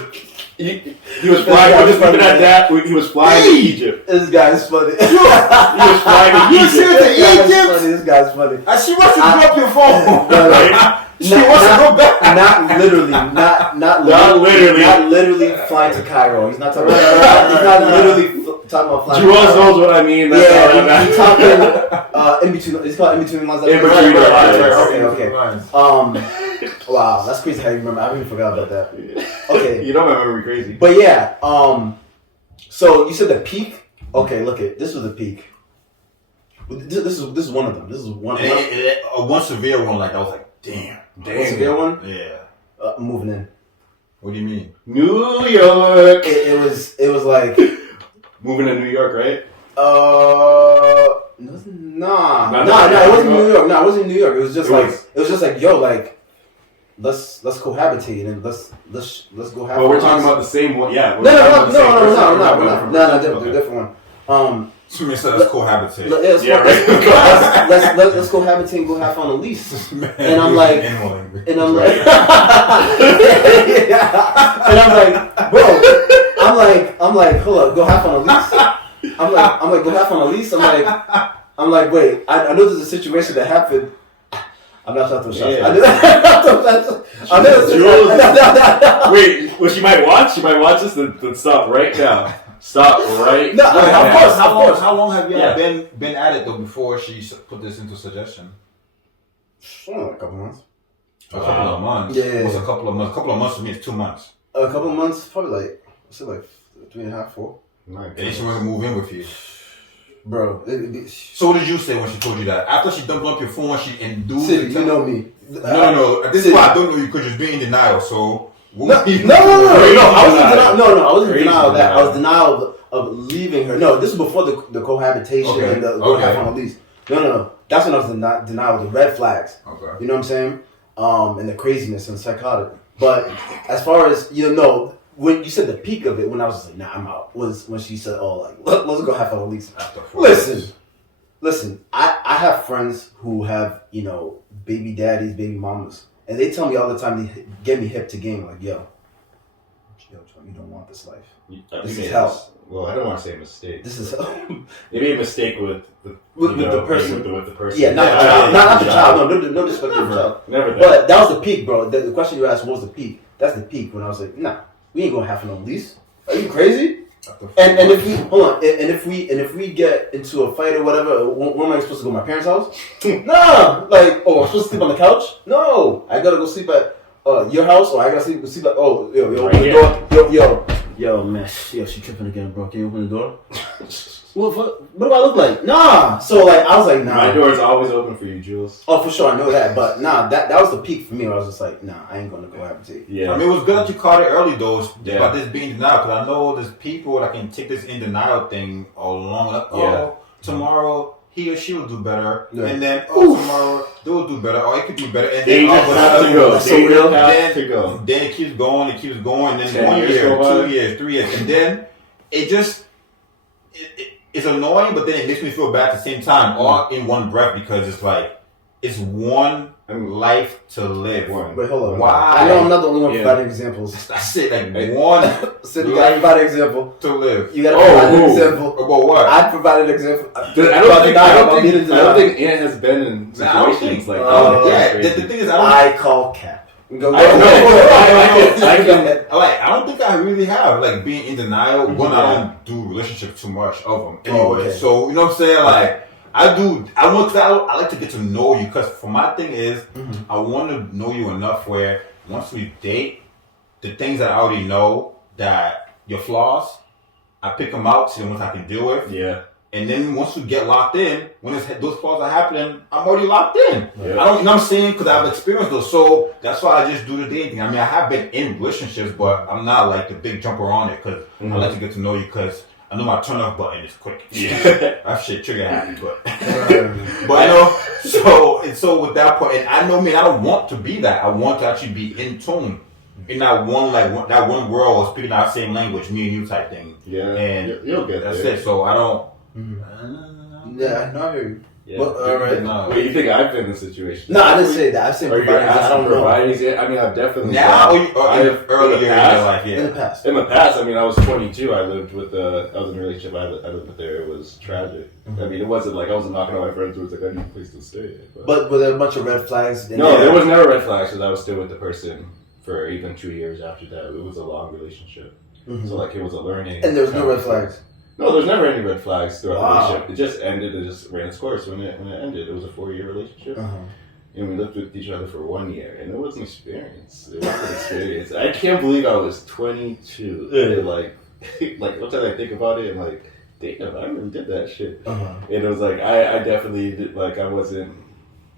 flying. I'm just looking at that. He was flying to Egypt. This guy's funny. He was flying to You sent Egypt. to Egypt? This guy's funny. She wants to drop your phone. She Not- wants to not- go back. Not literally. Not literally flying to Cairo. He's not talking about. He's not literally talking about flying. Jules knows what I mean. That's all Yeah, I'm he's talking in between. It's called in between lines. In between the lines. Okay. Wow, that's crazy how you remember. I even forgot about that. Okay. You know my memory crazy. But yeah, so you said the peak. Okay, look at this was the peak. This is one of them. This is one. One severe one, like I was like, damn. One severe one. Yeah. Moving in. What do you mean? New York. It was like Moving to New York, right? Nah. Not It wasn't New York. No, it wasn't New York. It was just like yo, like let's cohabitate and let's go have. But we're talking about the same one. Yeah. No, different one. So let's cohabitate. Let's cohabitate and go have fun at least. And I'm like, bro, I'm like, hold up, go have fun at least. I'm like, go have fun at least. I'm like, wait, I know there's a situation that happened. I'm not shot those shots. Yeah. Wait, well, she might watch. She might watch this. Then stop right now. Stop right. No, of course. How long have you been at it though before she put this into suggestion? Only like a couple months. A couple of months. Yeah. It was a couple of months. A couple of months for me is 2 months. A couple of months, probably like 3.5, 4. And then she wanted to move in with you. Bro, So what did you say when she told you that? After she dumped up your phone, she endued. Sid, you know me. No. At this point, I don't know you because you're being in denial. So No. I wasn't in denial of that. I was denial of leaving her. No, this was before the cohabitation and the going half on lease. No. That's when I was in denial of the red flags. Okay. You know what I'm saying? And the craziness and the psychotic. But as far as when you said the peak of it, when I was just like, nah, I'm out, was when she said, oh, like let's go half on the lease. Listen. I have friends who have baby daddies, baby mamas. And they tell me all the time, they get me hip to game, like, yo, you don't want this life. This is hell. Well, I don't want to say a mistake. This is They made a mistake with the person. With the person. Yeah, not the child. No disrespect to the child. Never that. But that was the peak, bro. The question you asked was the peak. That's the peak when I was like, nah, we ain't gonna have no lease. Are you crazy? And if we hold on, and if we get into a fight or whatever, where am I supposed to go? My parents' house? No, like, I'm supposed to sleep on the couch? No, I gotta go sleep at your house, or I gotta sleep at open the door. Yo, man, she tripping again, bro. Can you open the door? What do I look like? Nah. So like, I was like, nah. My door is always open for you, Jules. Oh, for sure, I know that, but nah, that was the peak for me. Where I was just like, nah, I ain't gonna cohabitate. Yeah. I mean, it was good that you caught it early, though, about this being denial, because I know there's people that can take this in denial thing along. Like, tomorrow he or she will do better, and then tomorrow they will do better, or it could do better, and then Then it keeps going, and then 1 year, 2 years, 3 years, and then it just it's annoying, but then it makes me feel bad at the same time, all in one breath, because it's like it's one life to live. Wait, hold on. Why? I know I'm not the only one providing examples. That's it, like one So you gotta provide an example. to live. You gotta provide an example. About what? I provided an example. I don't think Ann has been in situations like that. The thing is, I call cap. I don't think I really have being in denial when I don't do relationships too much of them anyway. So you know what I'm saying? Like I like to get to know you, because for my thing is I want to know you enough where once we date, the things that I already know, that your flaws, I pick them out, see what I can deal with. Yeah. And then once we get locked in, when those flaws are happening, I'm already locked in. Yeah. I don't, you know what I'm saying? Because I've experienced those. So that's why I just do the dating thing. I mean, I have been in relationships, but I'm not like the big jumper on it, because I like to get to know you, because I know my turn off button is quick. Yeah. That shit trigger happy, but so with that point, and I know, man, I don't want to be that. I want to actually be in tune. In that one world, speaking that same language, me and you type thing. Yeah. And you'll get that's there. it. So I don't. Yeah, I hear you. Yeah. Well, all right. No. Wait, you think I've been in this situation? No, I didn't say that. I said Or you're providers. I asking don't know. providers? Yeah, I mean, I've definitely. Now or I've earlier in your life, In the yeah. past. In the past, I mean, I was 22. I lived with I was in a relationship. I lived with her. It was tragic. Mm-hmm. I mean, it wasn't like I wasn't knocking on my friends' doors like I need a place to stay. But were there a bunch of red flags? No, there was never red flags because I was still with the person for even 2 years after that. It was a long relationship, so like it was a learning. And there was no red flags. No, there's never any red flags throughout Wow. the relationship. It just ended. It just ran its course when it ended. It was a 4-year relationship. And we lived with each other for 1 year, and it was an experience. It was an experience. I can't believe I was 22. And like what time I think about it, and like, damn, I really did that shit. And it was like, I definitely did, like, I wasn't,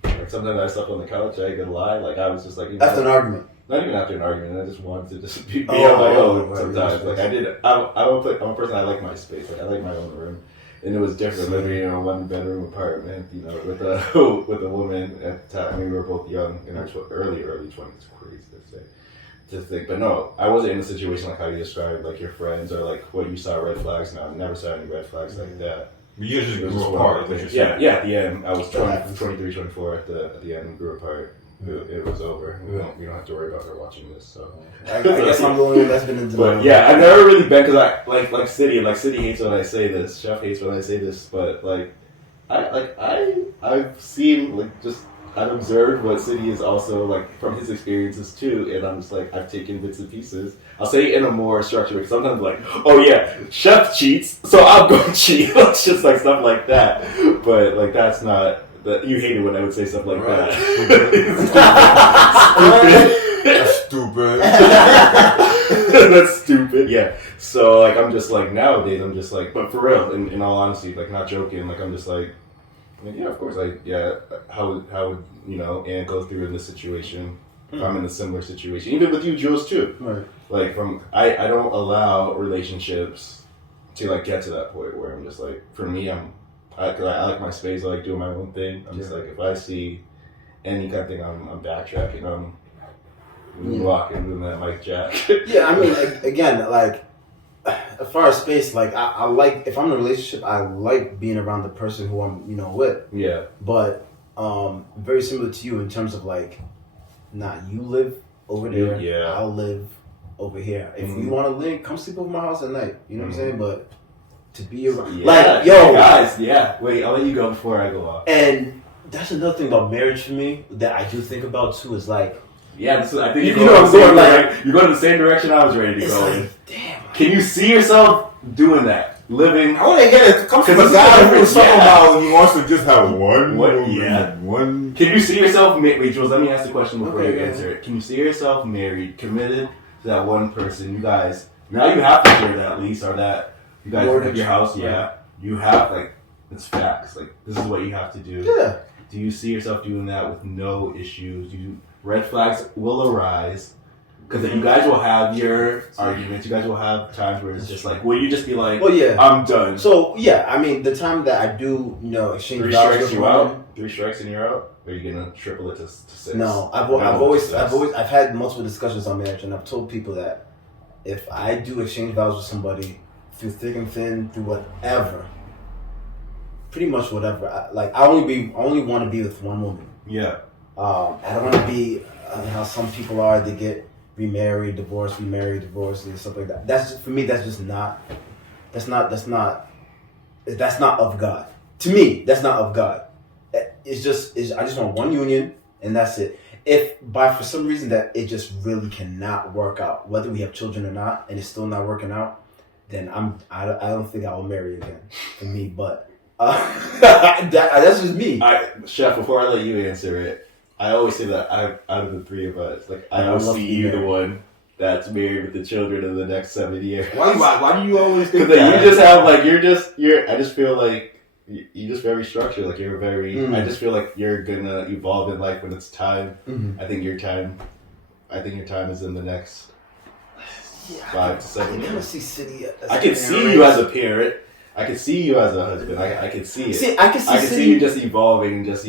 like, sometimes I slept on the couch, I ain't gonna lie, like, I was just like, you know, After an argument. not even after an argument, I just wanted to just be on Oh, my own right, sometimes. right. Like, I'm a person, I like my space, like, I like my own room. And it was different living in a 1-bedroom apartment, you know, with a woman at the time. I mean, we were both young in our early 20s. It's crazy to think. But no, I wasn't in a situation like how you described, like your friends or like what you saw red flags. No, I never saw any red flags like that. You just It was grew just apart. one thing. Yeah, at the end, I was 23, 24 at the end, we grew apart. It was over. We don't have to worry about her watching this. So I guess I'm the only one that's been in denial. But yeah, I've never really been because I like City hates when I say this. Chef hates when I say this. But like I've seen I've observed what City is also like from his experiences too, and I'm just like I've taken bits and pieces. I'll say it in a more structured way. Sometimes like, oh yeah, Chef cheats, so I'm going to cheat. It's just like stuff like that. But like that's not. You hated when I would say stuff like that. Stupid. That's stupid. Yeah. So like I'm just like nowadays I'm just like, but for real, in all honesty, like not joking, like I'm just like, yeah, of course, how would you know Ann go through in this situation if I'm in a similar situation, even with you, Jules too. Right. Like I don't allow relationships to like get to that point where I'm just like, for me, I like my space. I like doing my own thing. I'm just like, if I see any kind of thing, I'm backtracking. I'm walking, doing that Mike Jack. Yeah, I mean, again, like, as far as space, like, I like, if I'm in a relationship, I like being around the person who I'm, you know, with. Yeah. But, very similar to you in terms of, like, you live over there, Yeah. I'll live over here. If you want to link, come sleep over my house at night. You know what I'm saying? But to be around, like, yo, guys, wait, I'll let you go before I go off. And that's another thing about marriage for me that I do think about too. Is like, I think you know I'm going like you're going in the same direction I was ready to it's go like, in. damn. Can you see yourself doing that, living? I want to hear it. Come from a guy who's talking about he wants to just have one. One. Can you see yourself? Wait, Jules, let me ask the question before you Okay. answer it. Can you see yourself married, committed to that one person? You guys, now you have to share that lease or that. You guys look at your house, yeah. You have, like, it's facts. Like, this is what you have to do. Yeah. Do you see yourself doing that with no issues? Red flags will arise because you guys will have your arguments. You guys will have times where it's just like, will you just be like, well, yeah, I'm done. So yeah, I mean, the time that I do, you know, exchange 3 vows strikes with you women, out. 3 strikes and you're out. Or are you gonna triple it to 6? No, I've had multiple discussions on marriage, and I've told people that if I do exchange vows with somebody through thick and thin, through whatever, pretty much whatever, I only want to be with one woman. Yeah. I don't want to be how some people are. They get remarried, divorced, remarried, divorced, and stuff like that. That's just, for me. That's just not. That's not of God. To me, that's not of God. I just want one union, and that's it. If for some reason that it just really cannot work out, whether we have children or not, and it's still not working out, then I don't think I will marry again. For me, but that's just me. Chef, before I let you answer it, I always say that out of the 3 of us, like I don't see you the one that's married with the children in the next 7 years. Why do you always think Because that? you just have like I just feel like you're just very structured. Like you're very. I just feel like you're gonna evolve in life when it's time. I think your time is in the next 5 to 7 years. I can see City. I can see you as a parent. I can see you as a husband. I can see it. See, I can see City, you just evolving and just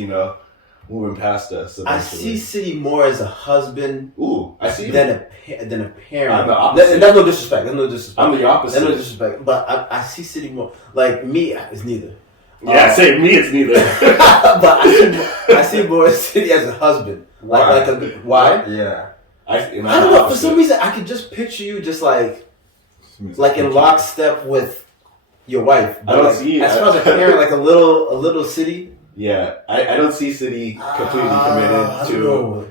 moving past us. Eventually. I see City more as a husband. Ooh, I see than a parent. I'm the opposite. That's no disrespect. That's no disrespect. I'm the opposite. That's no disrespect. But I see City more like me. It's neither. Yeah, say me, it's neither. But I see Boy City as a husband. Why? Why? Yeah. I don't know. For some reason, I could just picture you just like in lockstep with your wife. I don't like, see it. As far as a parent, like a little city. Yeah, I don't see City completely committed to.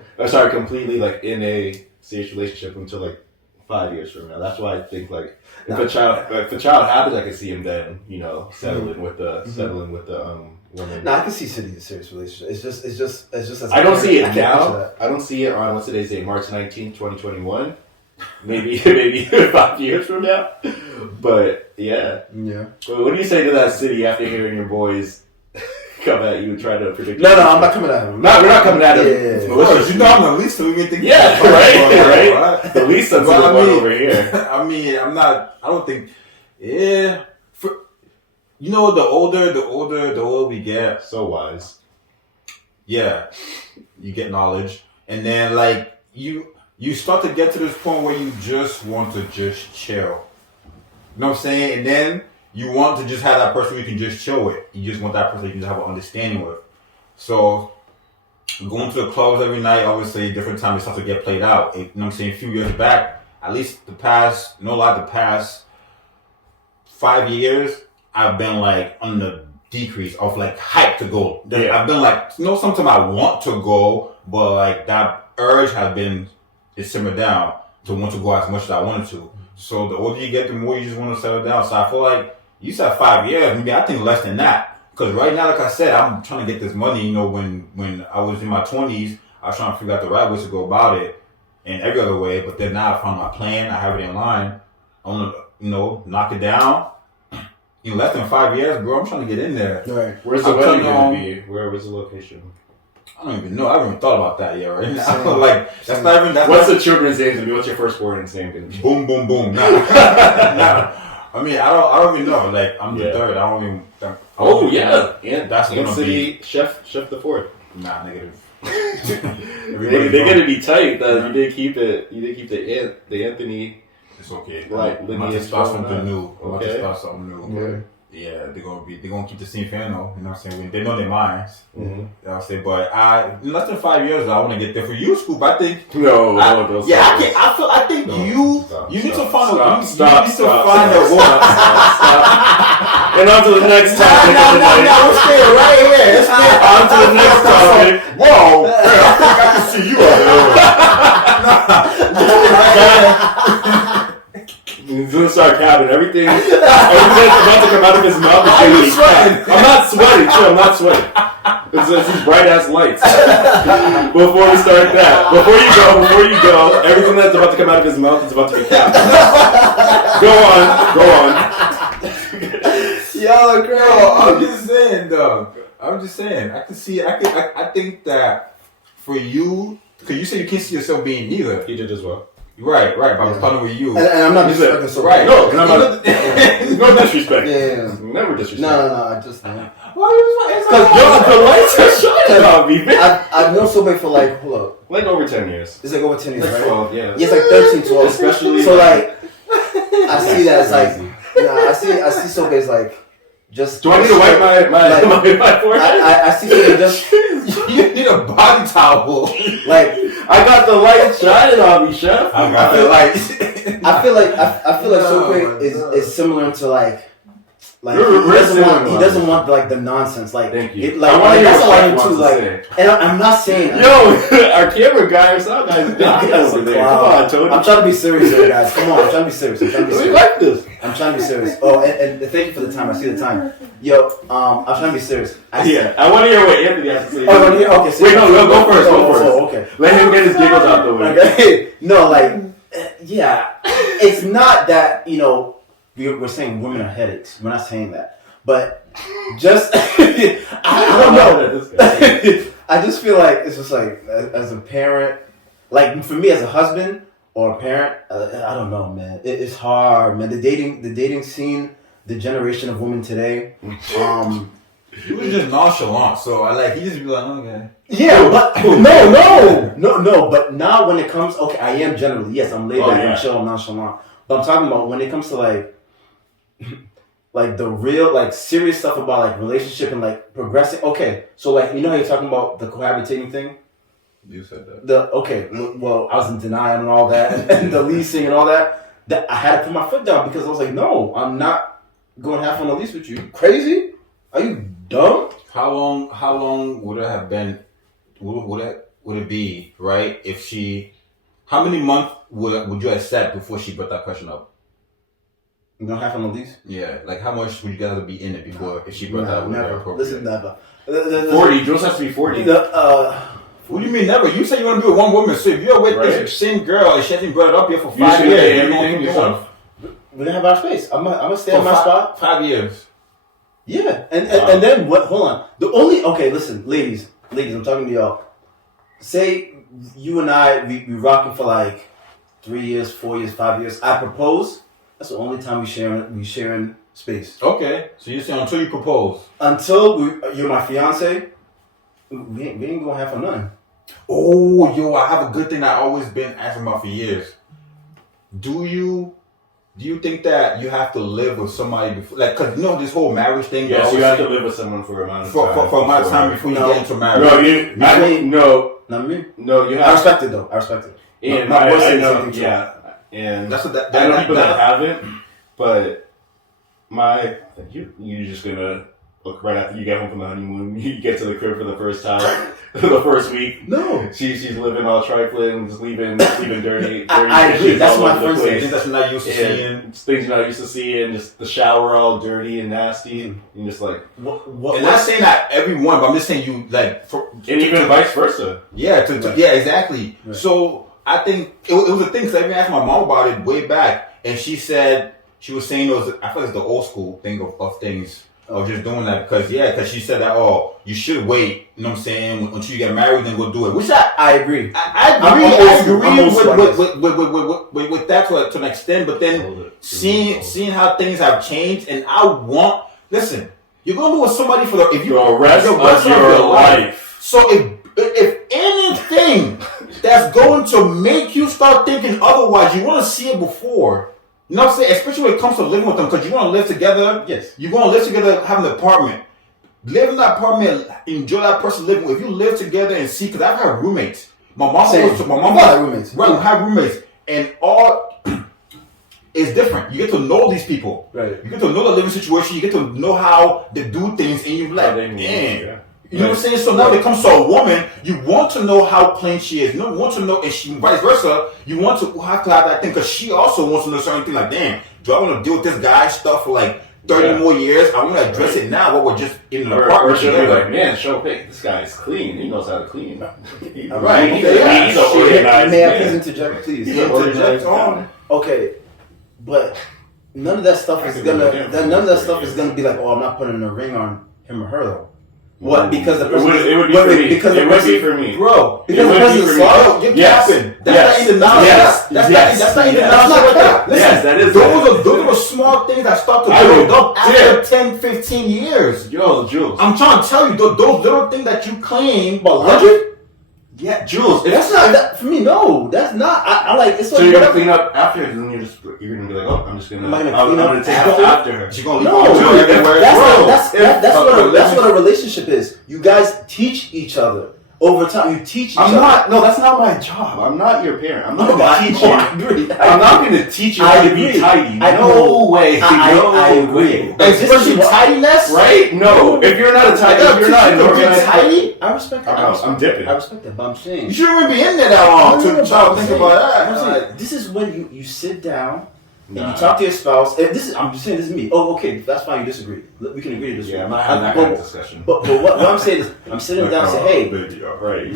Completely like in a serious relationship until like 5 years from now. That's why I think like if a child happens, I can see him then settling with the woman. No, I can see City in a serious relationship. It's just. As I don't see it I now. I don't see it on what's today's date, March 19th, 2021. Maybe 5 years from now. But yeah. But what do you say to that City after hearing your boys come at you and try to predict? No, I'm not coming at him. No, we're not coming at him. Yeah. You know I'm the least, so we can think. Yeah, right. The least sensitive one over here. I mean, I'm not. I don't think. Yeah. The older we get, so wise. Yeah, you get knowledge, and then like you start to get to this point where you just want to just chill. You know what I'm saying? And then you want to just have that person you can just chill with. You just want that person you can just have an understanding with. So going to the clubs every night, obviously, different time it starts to get played out. You know what I'm saying? A few years back, at least the past 5 years, I've been like on the decrease of like hype to go. Yeah. I've been like, sometimes I want to go, but like that urge has been, it simmered down to want to go as much as I wanted to. So the older you get, the more you just want to settle down. So I feel like you said 5 years, maybe I think less than that. Because right now, like I said, I'm trying to get this money. When I was in my 20s, I was trying to figure out the right way to go about it and every other way. But then now I found my plan. I have it in line. I want to, knock it down. In less than 5 years, bro, I'm trying to get in there. Right. Where's the wedding going to be? Where was the location? I don't even know. I haven't even thought about that yet, right? That's not even. What's the children's names going to be? What's your firstborn's name going to be? Boom, boom, boom. Nah. I mean, I don't even know. Like, I'm the third. I don't even. Yeah. That's going to be Chef the fourth. Nah, negative. They're going to be tight. You did keep it. You did keep the Anthony. It's okay. Like, I'm about to start something new. Okay. Yeah, they're gonna keep the same fan though. You know what I'm saying? They know their minds. Mm-hmm. You know what I'm saying? But in less than 5 years, I want to get there. For you, Scoop, I think. I think you need to find a woman. Stop. And on to the next topic. No, we're staying right here. Let's get on to the next topic. Whoa, man, I think I can see you out there. He's gonna start capping everything. Everything that's about to come out of his mouth is gonna be sweating. I'm not sweating. Sure, I'm not sweating. It's these bright ass lights. Before we start that, before you go, everything that's about to come out of his mouth is about to be capped. Go on. Y'all are great. I'm just saying, dog. I can see. I think that for you, because you said you can't see yourself being neither. He did as well. Right. But I'm starting with you. And I'm not disrespecting so right. No, and I'm not. No disrespect. Yeah. Never disrespect. No. I just. Because the lights are shining on me. I've known Sobe for like, hold up. Like over 10 years. It's like over 10 years, like right? 12, yeah. It's like 13, 12. Especially. So like, I see that as like, I see Sobe as like, just. Do I need to wipe my forehead? I see Sobe just. You need a body towel. Like, I got the light shining on me, chef. I got the lights. I feel like Sobe is similar to like he doesn't want like the nonsense. Like, thank you. That's all I am too. Like, and I'm not saying. Our camera guy or sound guy is dying over there. Come on, Tony. I'm trying to be serious here, guys. Come on, I'm trying to be serious. We like this. I'm trying to be serious. Oh, and thank you for the time. I see the time. Yo, I'm trying to be serious. I want to hear what Anthony has to say. Oh, okay. So wait, no, go first. Oh, okay. Let him get his giggles out the way. Okay. No, like, yeah. It's not that, we're saying women are headaches. We're not saying that. But just, I don't know. I just feel like it's just like, as a parent, like for me as a husband or a parent, I don't know, man. It's hard, man. The dating scene, the generation of women today. He was just nonchalant, so he just be like, okay. Yeah, but no. But now when it comes, okay, I am generally, yes, I'm laid back and chill, nonchalant. But I'm talking about when it comes to like, like the real, like serious stuff about like relationship and like progressing. Okay, so like you know how you're talking about the cohabitating thing. You said that. Well, I was in denial and all that, and the leasing and all that. That I had to put my foot down because I was like, no, I'm not going half on the lease with you. Crazy? Are you dumb? How long would it have been? Would it be right if she? How many months would you accept before she brought that question up? You don't half on the lease? Yeah, like how much would you guys be in it before if she brought that up? Never. Listen, never. 40. Jules has to be 40. What do you mean never? You said you want to be with one woman, so if you're with this same girl and she hasn't brought it up here for 5 years, everything yourself. We're gonna have our space. I'm gonna stay in my spot. 5 years. Yeah, and then what? Hold on. Listen, ladies, I'm talking to y'all. Say you and I we rocking for like 3 years, 4 years, 5 years. I propose. That's the only time we sharing space. Okay, so you're saying until you propose, you're my fiance, we ain't gonna have for nothing. Oh, yo, I have a good thing I've always been asking about for years. Do you think that you have to live with somebody before, like, cause you know this whole marriage thing? Yes, you have to live with someone for a amount of time. For a amount of time before you get into marriage. No, not me. No, you have. I respect it though. I respect it. And my boss I said know, something yeah. And that's what I know people that haven't, but you're just gonna look right after you get home from the honeymoon. You get to the crib for the first time, the first week. No, she's living all trifling, just leaving dirty. I agree. That's my first thing. Things that you're not used to seeing. Things you're not used to seeing. Just the shower all dirty and nasty. And you're just like, what? And not saying that everyone, but I'm just saying you like, and even vice versa. Yeah, yeah, exactly. Right. So I think it was a thing. Cause I even asked my mom about it way back, and she was saying it was. I feel like it's the old school thing of things. Of just doing that because she said that you should wait, you know what I'm saying, until you get married then go do it. Which I agree. I agree with that to an extent, but then seeing how things have changed and listen, you're gonna be with somebody for the rest of your life. So if anything that's going to make you start thinking otherwise, you wanna see it before. You know what I'm saying? Especially when it comes to living with them, because you want to live together. Yes. You want to live together, have an apartment. Live in that apartment, enjoy that person living with. If you live together and see, because I've had roommates. My mom had roommates. Right, we have roommates. And all is different. You get to know these people. Right. You get to know the living situation. You get to know how they do things. And you're like, man. You know what I'm saying? So now when it comes to a woman, you want to know how clean she is. You want to know, and she vice versa, you want to have that thing because she also wants to know certain things like, damn, do I want to deal with this guy stuff for like 30 more years? I want to address it now while we're just in an apartment. Or she'll be like, man, this guy is clean. He knows how to clean. Right. He's organized. May I please interject, please? Okay, but none of that stuff is gonna be like, oh, I'm not putting a ring on him or her though. What? Because the person it would be for me. Because it would be for me, bro. Because the person is slow. You're capping. That's not even knowledge. That's not even knowledge. Listen, that is those are the small things that start to build up after 10, 15 years. Yo, Jules, I'm trying to tell you, those little things that you claim. About 100? Yeah, Jules. That's not that for me. No, that's not. I like. It's so you're gonna clean up after, and then you're gonna be like, oh, I'm gonna take after her. She's gonna that's what a relationship is. You guys teach each other over time. You teach each other. No, that's not my job. I'm not your parent. I'm not gonna teach you. I'm not gonna teach you how to be tidy. No way. I agree. Especially tidiness, right? No, if you're not a tidy, if you're not an organized tidy. I respect that. I'm dipping. I respect that, but I'm saying you shouldn't even be in there that long to try to think about that. This is when you sit down and you talk to your spouse. And I'm just saying this is me. Oh, okay, that's fine. You disagree. We can agree to disagree. Yeah, I'm not having that kind of discussion. But what I'm saying is, I'm sitting down and say, hey, right?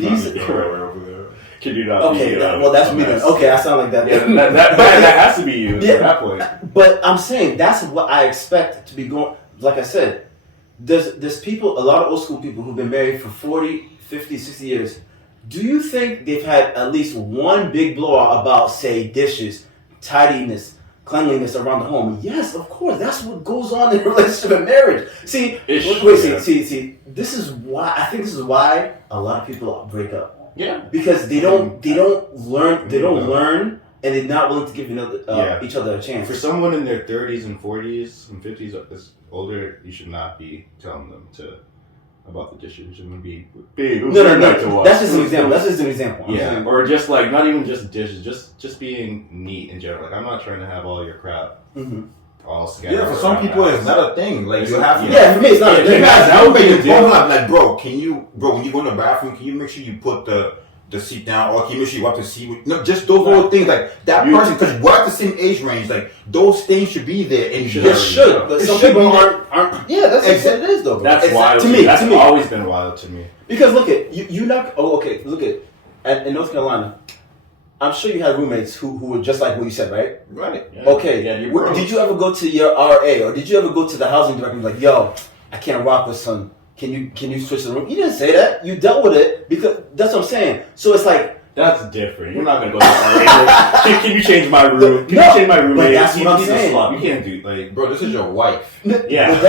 Can you not? Okay, that's me then. Okay, I sound like that. Yeah, that has to be you at that point. But I'm saying that's what I expect to be going. Like I said. There's people, a lot of old school people who've been married for 40, 50, 60 years. Do you think they've had at least one big blowout about, say, dishes, tidiness, cleanliness around the home? Yes, of course. That's what goes on in a relationship and marriage. See, see. This is why a lot of people break up. Yeah. Because they don't learn and they're not willing to give each other a chance. For someone in their 30s and 40s and 50s that's older, you should not be telling them about the dishes. You shouldn't be big. No. That's just an example. Yeah, or just like not even just dishes, just being neat in general. Like I'm not trying to have all your crap all scattered. Yeah, for some people it's not a thing. Like you have to. Yeah, for me it's not a thing. That would make it like, bro, when you go in the bathroom, can you make sure you put the seat down, or can you make sure you wipe the seat? No, just those little things like that person, because we're at the same age range. Like those things should be there, and should. But some people aren't. Yeah, that's what it is, though. Bro. That's wild to me. That's always been wild to me. Because look at you not. Oh, okay. Look at in North Carolina. I'm sure you had roommates who were just like what you said, right? Right. Yeah. Okay. Yeah, did you ever go to your RA, or did you ever go to the housing director and be like, yo, I can't rock with son. Can you switch the room? You didn't say that. You dealt with it because that's what I'm saying. So it's like that's different. You're not gonna go to RA. Can you change my room? Can you change my roommate? But that's what I'm saying. You can't do like, bro. This is your wife. Yeah.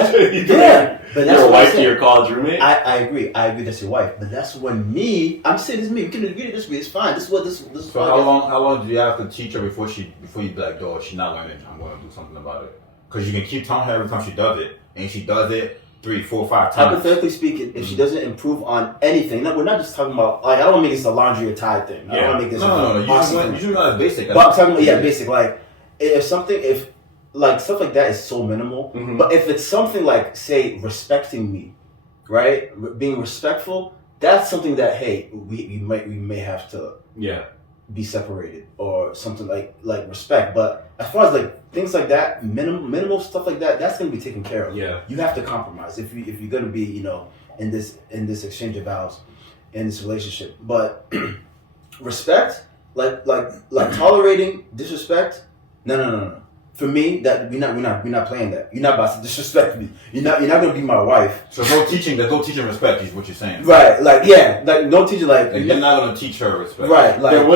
But that's your wife to your college roommate. I agree. That's your wife. But that's when I'm saying this is me. We can agree to disagree. It's fine. This is what this. So how long do you have to teach her before you be like, oh, she's not learning. I'm going to do something about it. Because you can keep telling her every time she does it, and she does it 3, 4, 5 times. Hypothetically speaking, if she doesn't improve on anything, we're not just talking about like I don't want to make this a laundry or tie thing. I don't want to make this no. Usually not basic. But I'm talking about basic. Like if like stuff like that is so minimal. Mm-hmm. But if it's something like say respecting me, right? Being respectful, that's something that hey we may have to be separated or something like respect. But as far as like things like that, minimal stuff like that, that's gonna be taken care of. Yeah, you have to compromise if you're gonna be in this exchange of vows in this relationship. But respect, like tolerating disrespect, no. For me, that we're not playing that. You're not about to disrespect me. You're not gonna be my wife. So there's no teaching respect is what you're saying. Right, no teaching like you're not gonna teach her respect. Right, like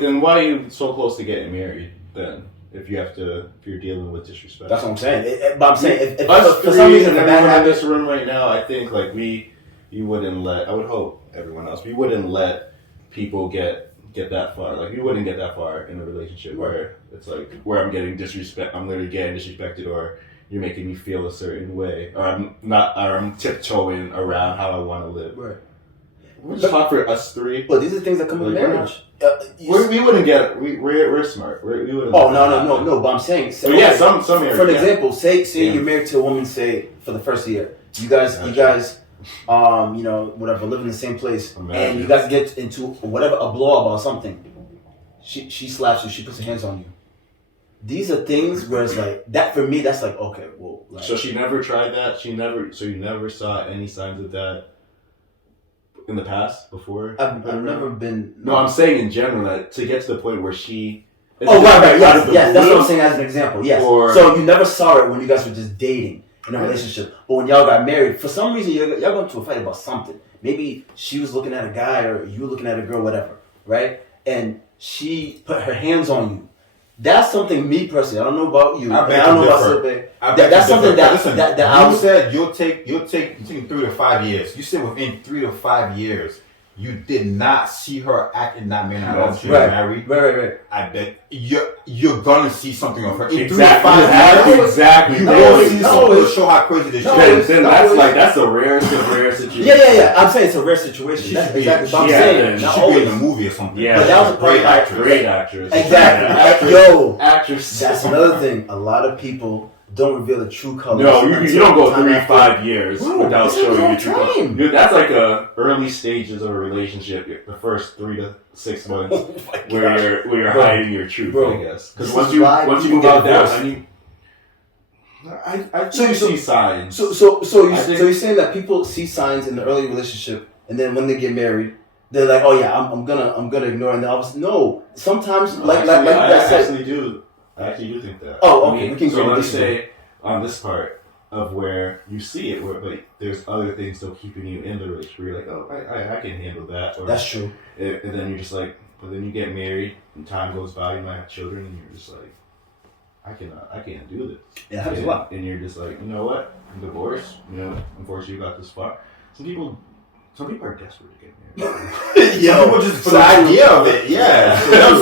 then why are you so close to getting married then? If you're dealing with disrespect. That's what I'm saying. But I'm saying if for some reason everyone in this room right now, I think like you wouldn't let. I would hope everyone else. We wouldn't let people get that far. Like you wouldn't get that far in a relationship where it's like where I'm getting disrespect. I'm literally getting disrespected, or you're making me feel a certain way, or I'm tiptoeing around how I want to live. Right. We're just talk for us three. But these are things that come with marriage. We wouldn't get it. We're smart. We wouldn't. Oh no. But I'm saying. Some marriage. For an example, say you're married to a woman. Say for the first year, you guys, whatever, live in the same place, and you guys get into whatever a blow up or something. She slaps you. She puts her hands on you. These are things where it's like that for me. That's like okay, well. Like, so she never tried that. So you never saw any signs of that in the past before. I've never been. No, I'm saying in general that to get to the point where she. Right, yes. That's what I'm saying as an example. Yes. So you never saw it when you guys were just dating in a relationship, but when y'all got married, for some reason y'all got into a fight about something. Maybe she was looking at a guy or you were looking at a girl, whatever, right? And she put her hands on you. That's something me personally. I don't know about you. I don't know about Silve. That's something that you said you'll take 3 to 5 years. You said within 3 to 5 years. You did not see her act in that manner while she was married. Right. I bet you're gonna see something of her. In exactly. 3 to 5 years, exactly. You will see something to show how crazy this shit is. Then that's a rare situation. Yeah. I'm saying it's a rare situation. That's exactly what I'm saying. She should be in a movie or something. Yeah, but that was a great actress. Exactly. Actress. That's another thing. A lot of people don't reveal the true colors. No, you don't go 3-5 years without showing your true colors. Dude, that's like early stages of a relationship. The first 3 to 6 months where you're hiding your truth, I guess. Because once you move out there, I think you see signs. So you're saying that people see signs in the early relationship, and then when they get married, they're like, oh yeah, I'm gonna ignore, and then all of a sudden, no. Sometimes I actually do think that. Oh, okay. We can so let's say on this part of where you see it, where like there's other things still keeping you in the relationship. Where you're like, oh, I can handle that. Or, that's true. And then you're just like, but then you get married and time goes by, you might have children, and you're just like, I can't do this. Yeah, happens a lot. And you're just like, you know what? I'm divorced. Unfortunately, you got this far. Some people Some people are desperate to get married. Some people just for the idea of it, yeah.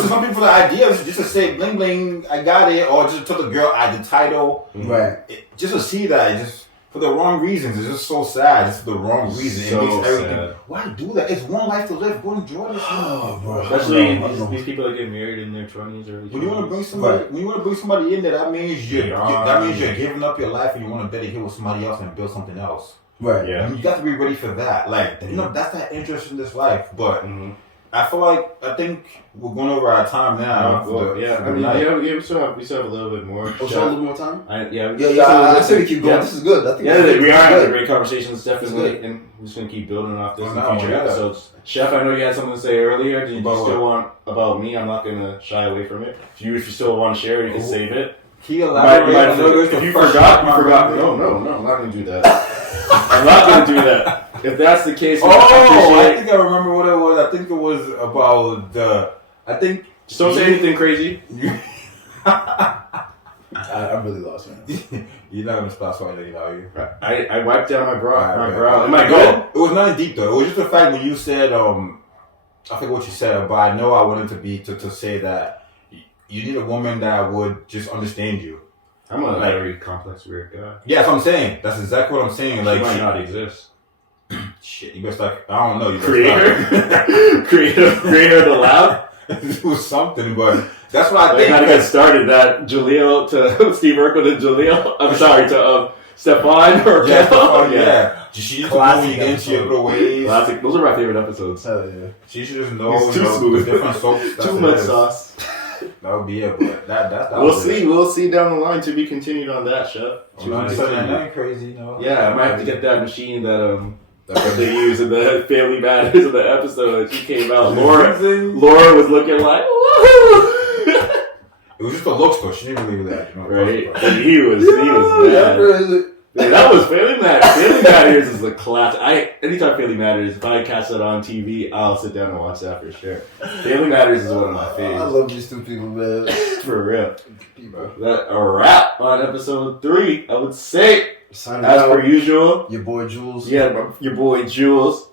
Some people for the idea of it, just to say bling bling, I got it, or just tell the girl I the title, Right. Just to see that, just for the wrong reasons. It's just so sad. Just for the wrong reason. So it makes everything. sad. Why do that? It's one life to live. Go enjoy this. Bro. Especially these people that get married in their 20s or When you want to bring somebody, in there, that means you're giving up your life and you want to dedicate with somebody else and build something else. Right. Yeah. You got to be ready for that. Like, that's that interest in this life. But I think we're going over our time now. We still have a little bit more. Oh, so a little more time? I say we keep going. This is good. I think we are having great conversations, definitely, and we're just going to keep building off this in future episodes. Chef, I know you had something to say earlier. Do you still want about me? I'm not going to shy away from it. If you still want to share it, you can save it. He elaborated. If you forgot, you forgot. No, I'm not going to do that. I'm not going to do that. If that's the case, I think I remember what it was. I think it was about just don't say anything crazy. I really lost, man. You're not gonna stop something, are you? I wiped down my brow. Am I good? It was nothing deep though. It was just the fact when you said, I forget what you said, but I know I wanted to say that you need a woman that would just understand you. I'm a very complex, weird guy. Yeah, that's what I'm saying. That's exactly what I'm saying. Like, she might not exist. Shit, you better start. I don't know. You Creator of the lab. It was something, but that's what I think. Gotta get started. That Jaleel to Steve Urkel and Jaleel. I'm sorry to Stefan or Stefan. Yeah. She used to know when you get into your little ways. Classic. Those are my favorite episodes. Hell yeah. She should just know. It's too smooth. Different soaps. Too much sauce. That would be it, but that We'll see down the line to be continued on that, Chef. Nothing crazy, no. Yeah, I might have to get that machine that they use in the Family Matters of the episode. She came out. Laura was looking like, woohoo! It was just a look though. She didn't really do that, right? And he was mad. That was Family Matters. Family Matters is a classic. Anytime Family Matters, if I catch that on TV, I'll sit down and watch that for sure. Family Matters is one of my favorites. I love these two people, man. For real. That a wrap on episode 3. I would say, per usual, your boy Jules. Yeah, your boy Jules.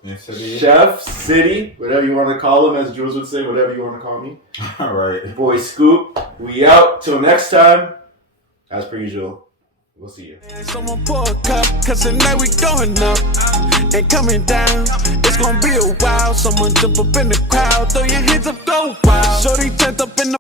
Chef City, whatever you want to call him, as Jules would say, whatever you want to call me. All right. Your boy Scoop. We out. Till next time. As per usual. We'll see you. Someone pour a cup, cause tonight we going up and coming down. It's gonna be a while. Someone jump up in the crowd, throw your hands up, go wild. Shorty turned up in the